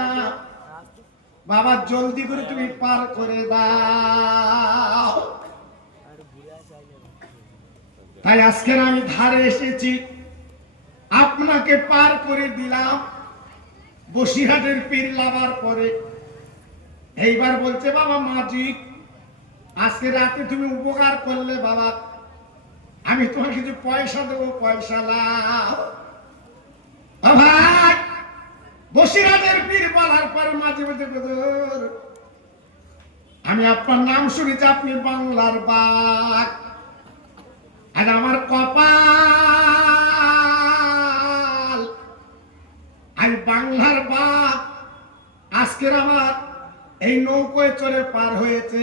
বাবা, জলদি করে তুমি পার করে দাও। তাই আজকের আমি ধারে এসেছি, আপনাকে পার করে দিলাম। বসিরহাটের পীর লাভার পরে এইবার বলছে, বাবা মাঝি, আজকে রাতে তুমি উপকার করলে বাবা, আমি তোমার কিছু পয়সা দেবো, পয়সা লাও। ভাই, বসিরহাটের পীর বলার পর মাঝে মাঝে আমি আপনার নাম শুনেছি, আপনি বাংলার বাঘ, আর আমার কপাল, আমি বাংলা আজকের আমার এই নৌকোয় চড়ে পার হয়েছে,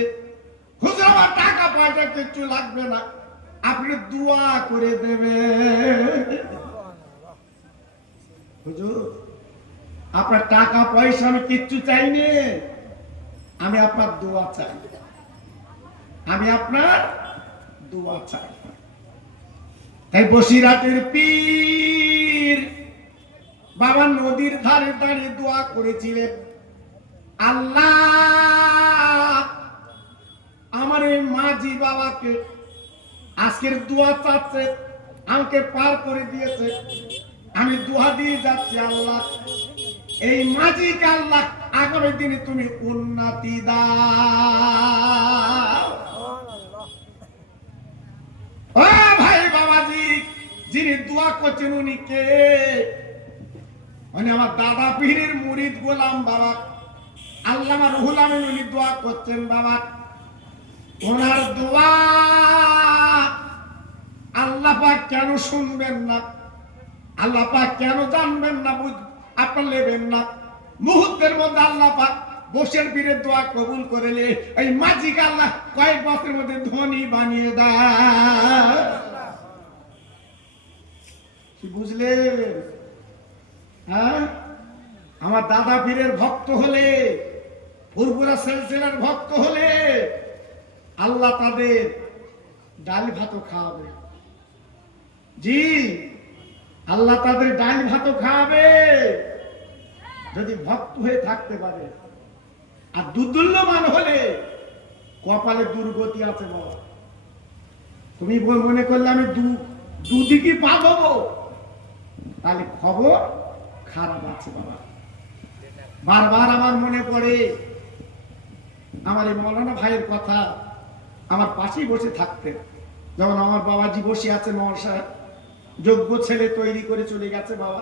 হুজুর আমার টাকা পয়সা কিছু লাগবে না, আপনি দোয়া করে দেবেন। হুজুর আপনার টাকা পয়সা আমি কিচ্ছু চাইনি, আমি আপনার দোয়া চাই, আমি আপনার দোয়া চাই। তাই বসিরহাটের পীর বাবা নদীর ধারে দাঁড়িয়ে দোয়া করেছিলেন, আল্লাহ আমার এই মাঝি বাবাকে আজকের দোয়া চাচ্ছে, আমাকে পার করে দিয়েছে, আমি দোয়া দিয়ে যাচ্ছি, আল্লাহ এই মাঝিকে আল্লাহ আগামী দিনে তুমি উন্নতি দাও। ও ভাই বাবাজি, যিনি দোয়া করছেন উনি কে? মানে আমার দাদা পীরের মুরিদ গোলাম বাবা আল্লামা রুহুল আমিন, উনি দোয়া করছেন বাবা। ওনার দোয়া আল্লাহ পাক কেন শুনবেন না, আল্লাহ পাক কেন জানবেন না, আপনার নেবেন না? মুহূর্তের মধ্যে আল্লাহ পাক বসের পীরের দোয়া কবুল করলে এই মাঝিকে আল্লাহ কয়েক বছরের মধ্যে ধনী বানিয়ে দেয়। কি বুঝলেন? হ্যাঁ, আমার দাদা পীরের ভক্ত হলে, ফুরফুরা সিলসিলার ভক্ত হলে আল্লাহ তাদের ডাল ভাতও খাওয়াবে। জি, আল্লাহ তাদের ডাল ভাতও খাওয়াবে যদি ভক্ত হয়ে থাকতে পারে। আর দুর্দুল্যমান হলে কপালে দুর্গতি আছে বাবা। তুমি মনে করলে আমি দুদিকে পা দেবো, তাহলে খবর খারাপ আছে বাবা। বারবার আমার মনে পড়ে আমার এই মৌলানা ভাইয়ের কথা, আমার পাশেই বসে থাকতেন যখন আমার বাবাজি বসে আছে মহাশয়, যোগ্য ছেলে তৈরি করে চলে গেছে বাবা,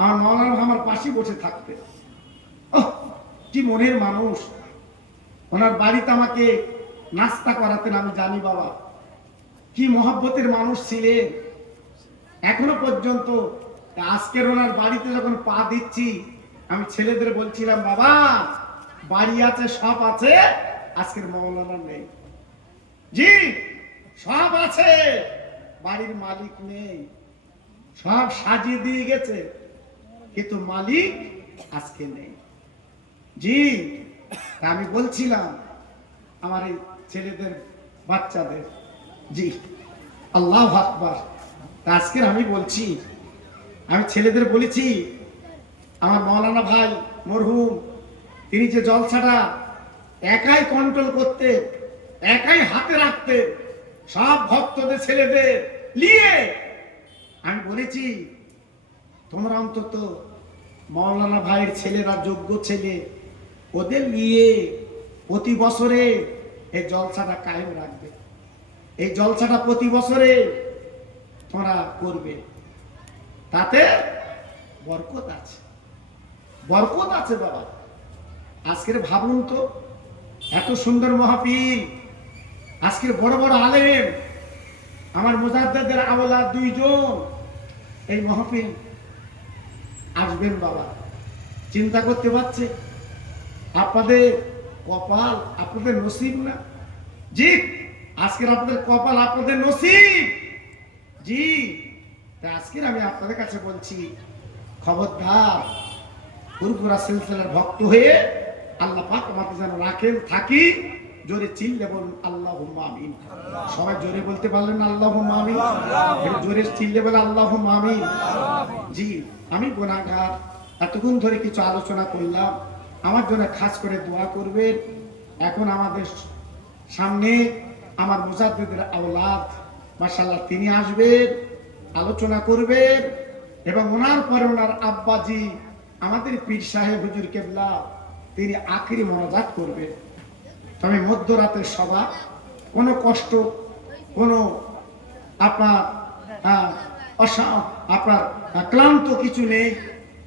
আমার মৌলানা আমার পাশেই বসে থাকতেন। ওহ, কি মনের মানুষ! ওনার বাড়িতে আমাকে নাস্তা করাতেন, আমি জানি বাবা কি মহব্বতের মানুষ ছিলেন এখনো পর্যন্ত। আজকের ওনার বাড়িতে যখন পা দিচ্ছি, আমি ছেলেদের বলছিলাম, বাবা বাড়ি আছে, সব আছে, আজকের মৌলানা নেই। জি, সব আছে, বাড়ির মালিক নেই, সব সাজিয়ে দিয়ে গেছে, কিন্তু মালিক আজকে নেই। জি, আমি বলছিলাম আমার এই ছেলেদের, বাচ্চাদের, জি আল্লাহু আকবার। আজকের আমি বলছি, আমি ছেলেদের বলেছি, আমার মৌলানা ভাই মরহুম, তিনি যে জলসাটা একাই কন্ট্রোল করতে, একাই হাতে রাখতে, সব ভক্তদের ছেলেদের নিয়ে, আমি বলেছি তোমরা অন্তত মৌলানা ভাইয়ের ছেলেরা যোগ্য ছেলে, ওদের নিয়ে প্রতি বছরে এই জলসাটা কায়েম রাখবে। এই জলসাটা প্রতি বছরে তোমরা করবে, তাতে বরকত আছে, বরকত আছে বাবা। আজকের ভাবুন তো, এত সুন্দর মাহফিল, আজকের বড় বড় আলেম, আমার মুজাদ্দিদের আওলাদ দুইজন এই মাহফিল আসবেন বাবা। চিন্তা করতে পারছে? আপনাদের কপাল, আপনাদের নসিব না? জি, আজকের আপনাদের কপাল, আপনাদের নসিব। জি, তাই আজকের আমি আপনাদের কাছে বলছি, খবরদার ফুরফুরা সিলসিলার ভক্ত হয়ে আল্লাহ পাক আমাকে যেন রাখেন, থাকি। জোরে চিল্লে বলুন আল্লাহুম্মা আমিন। সবাই জোরে বলতে পারলেন আল্লাহুম্মা আমিন? জোরে চিল্লে বলে আল্লাহুম্মা আমিন। জি, আমি গুনাহগার, এতক্ষণ ধরে কিছু আলোচনা করলাম, আমার জন্য খাস করে দোয়া করবেন। এখন আমাদের সামনে আমার মুজাদ্দিদের আওলাদ মাশাআল্লাহ তিনি আসবেন, আলোচনা করবেন, এবং ওনার পরে ওনার আব্বাজি আমাদের পীর সাহেব হুজুর কেবলা তিনি আখিরি মোনাজাত করবেন। তবে মধ্যরাতের সভা, কোনো কষ্ট, কোনো আপনার আপনার ক্লান্ত কিছু নেই,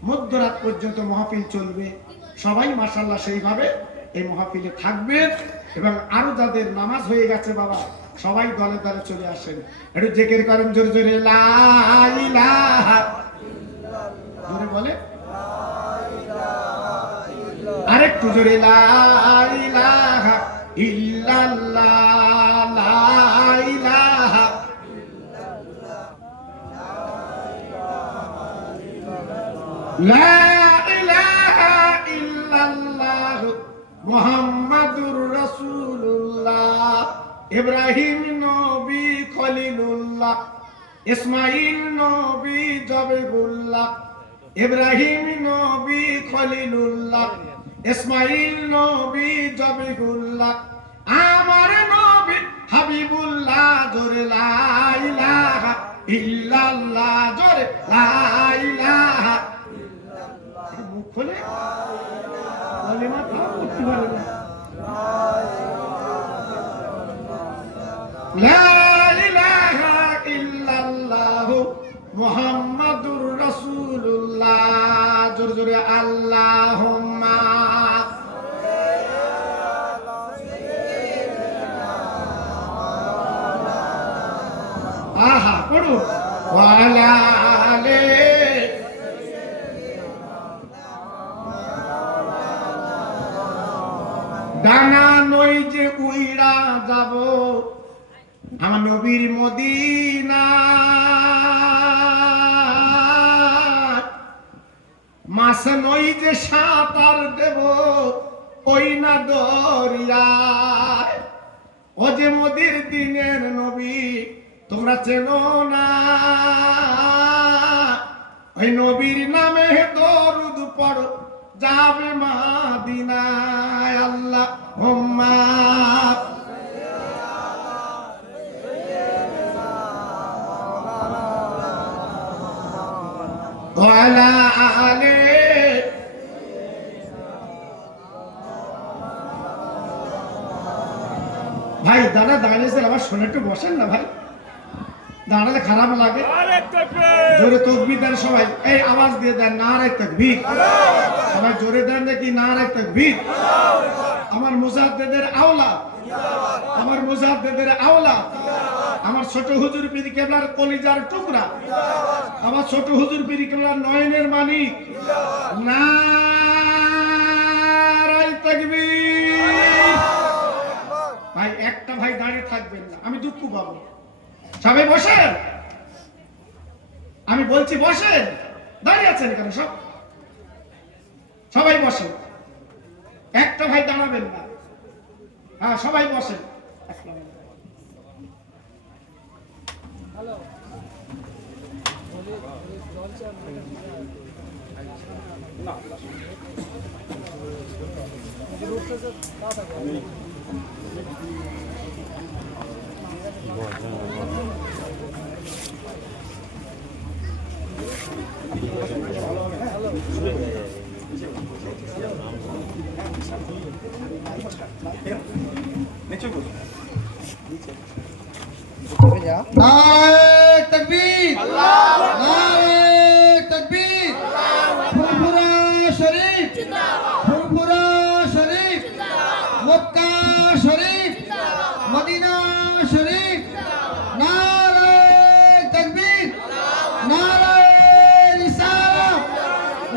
মধ্যরাত পর্যন্ত মাহফিল চলবে। সবাই মাশাআল্লাহ সেইভাবে এই মাহফিলে থাকবেন, এবং আরো যাদের নামাজ হয়ে গেছে বাবা, সবাই দলে দলে চলে আসেন। একটু জিকির করেন জোরে জোরে, লা ইলাহা, জোরে বলে একটু জোরে লা ইলাহা ইল্লাল্লাহ, লা ইলাহা লা ইলাহা ইল্লাল্লাহ মুহাম্মাদুর রাসূলুল্লাহ। ইব্রাহিম নবী খলিলুল্লাহ, ইসমাইল নবী জবিহুল্লাহ, ইব্রাহিম নবী খলিলুল্লাহ, ইসমাইল নবী জবিহুল্লাহ, আমার নবী হাবিবুল্লাহ। জোরে লা ইলাহা ইল্লাল্লাহ, জোরে লা ইলাহা। মুখ খোলে কালিমা তাও করতে পারে না। লা ইলাহা ইল্লাল্লাহ মুহাম্মাদুর রাসূলুল্লাহ। জোরে জোরে আল্লাহুম্মা আহা পড়ো ওয়ালা আলে ডানা নই যে উইড়া যাব আমার নবীর মদিনা, মাছ নই যে সাঁতার দেব ওই না দরিয়ায়। ও যে মোদির দিনের নবী তোমরা চেনো না, ওই নবীর নামে দরুদ পড়ো যাবে মাদিনায়। আল্লাহুম্মা ওয়ালা আলে ভাই দাঁড়া দাঁড়িয়েছেন, আবার শুনে একটু বসেন না ভাই, দাঁড়ালে খারাপ লাগে। জোরে তাকবীর দেন সবাই, এই আওয়াজ দিয়ে দেন নারে তাকবীর। সবাই জোরে দেন দেখি নারে তাকবীর। আমার মুজাদ্দিদের আওলাদ, আমার মুজাদ্দিদের আওলাদ, আমার ছোট হুজুর পীর কেবলার কলিজার টুকরা, আমার ছোট হুজুর পীর কেবলার নয়নের মানিক। নারে তাকবীর। ভাই একটা ভাই দাঁড়িয়ে থাকবেন না, আমি দুঃখ পাবো। সবাই বসেন, আমি বলছি বসেন। দাঁড়িয়ে আছেন কেন সব? সবাই বসেন, একটা ভাই দাঁড়াবেন না। হ্যাঁ সবাই বসেন। नारे तकबीर, नारे तकबीर। फुरफुरा शरीफ, फुरफुरा शरीफ, मक्का शरीफ, मदीना शरीफ। नारे तकबीर, नारे रिसालत,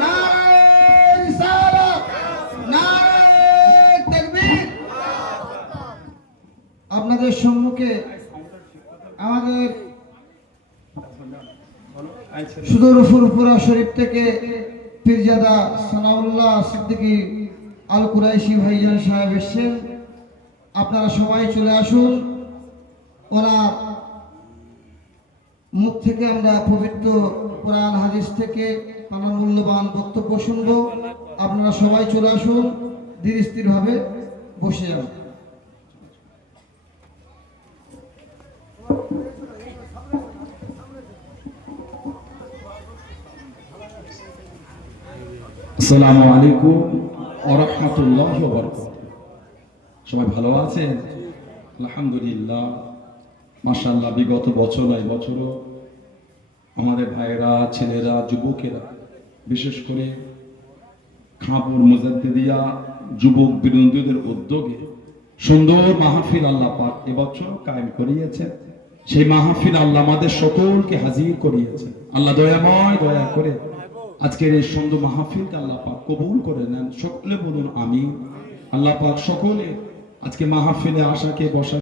नारे रिसालत, नारे तकबीर। আপনাদের সম্মুখে আমাদের সুদূর ফুরফুরা শরীফ থেকে পীরজাদা সানাউল্লাহ সিদ্দিকী আল কুরাইশি ভাইজান সাহেব এসেছেন। আপনারা সবাই চলে আসুন, ওনার মুখ থেকে আমরা পবিত্র কোরআন হাদিস থেকে নানা মূল্যবান বক্তব্য শুনবো। আপনারা সবাই চলে আসুন, ধীর স্থিরভাবে বসে যান। আসসালামু আলাইকুম ওয়া রাহমাতুল্লাহি ওয়া বারাকাতুহু। সবাই ভালো আছেন? আলহামদুলিল্লাহ, মাশাআল্লাহ। বিগত বছর এই বছরও আমাদের ভাইয়েরা, ছেলেরা, যুবকেরা, বিশেষ করে খাঁপুর মুজাদ্দিদিয়া যুবক বিরোধীদের উদ্যোগে সুন্দর মাহফিল আল্লাহ পাক এবছর কায়েম করিয়েছেন। সেই মাহফিল আল্লাহ আমাদের সকলকে হাজির করিয়েছেন। আল্লাহ দয়াময়, দয়া করে আজকের এই সুন্দর মাহফিলকে আল্লাহ পাক কবুল করে নেন। সকলে বলুন আমিন। আল্লাহ পাক সকলে আজকে মাহফিলে আসাকে বসা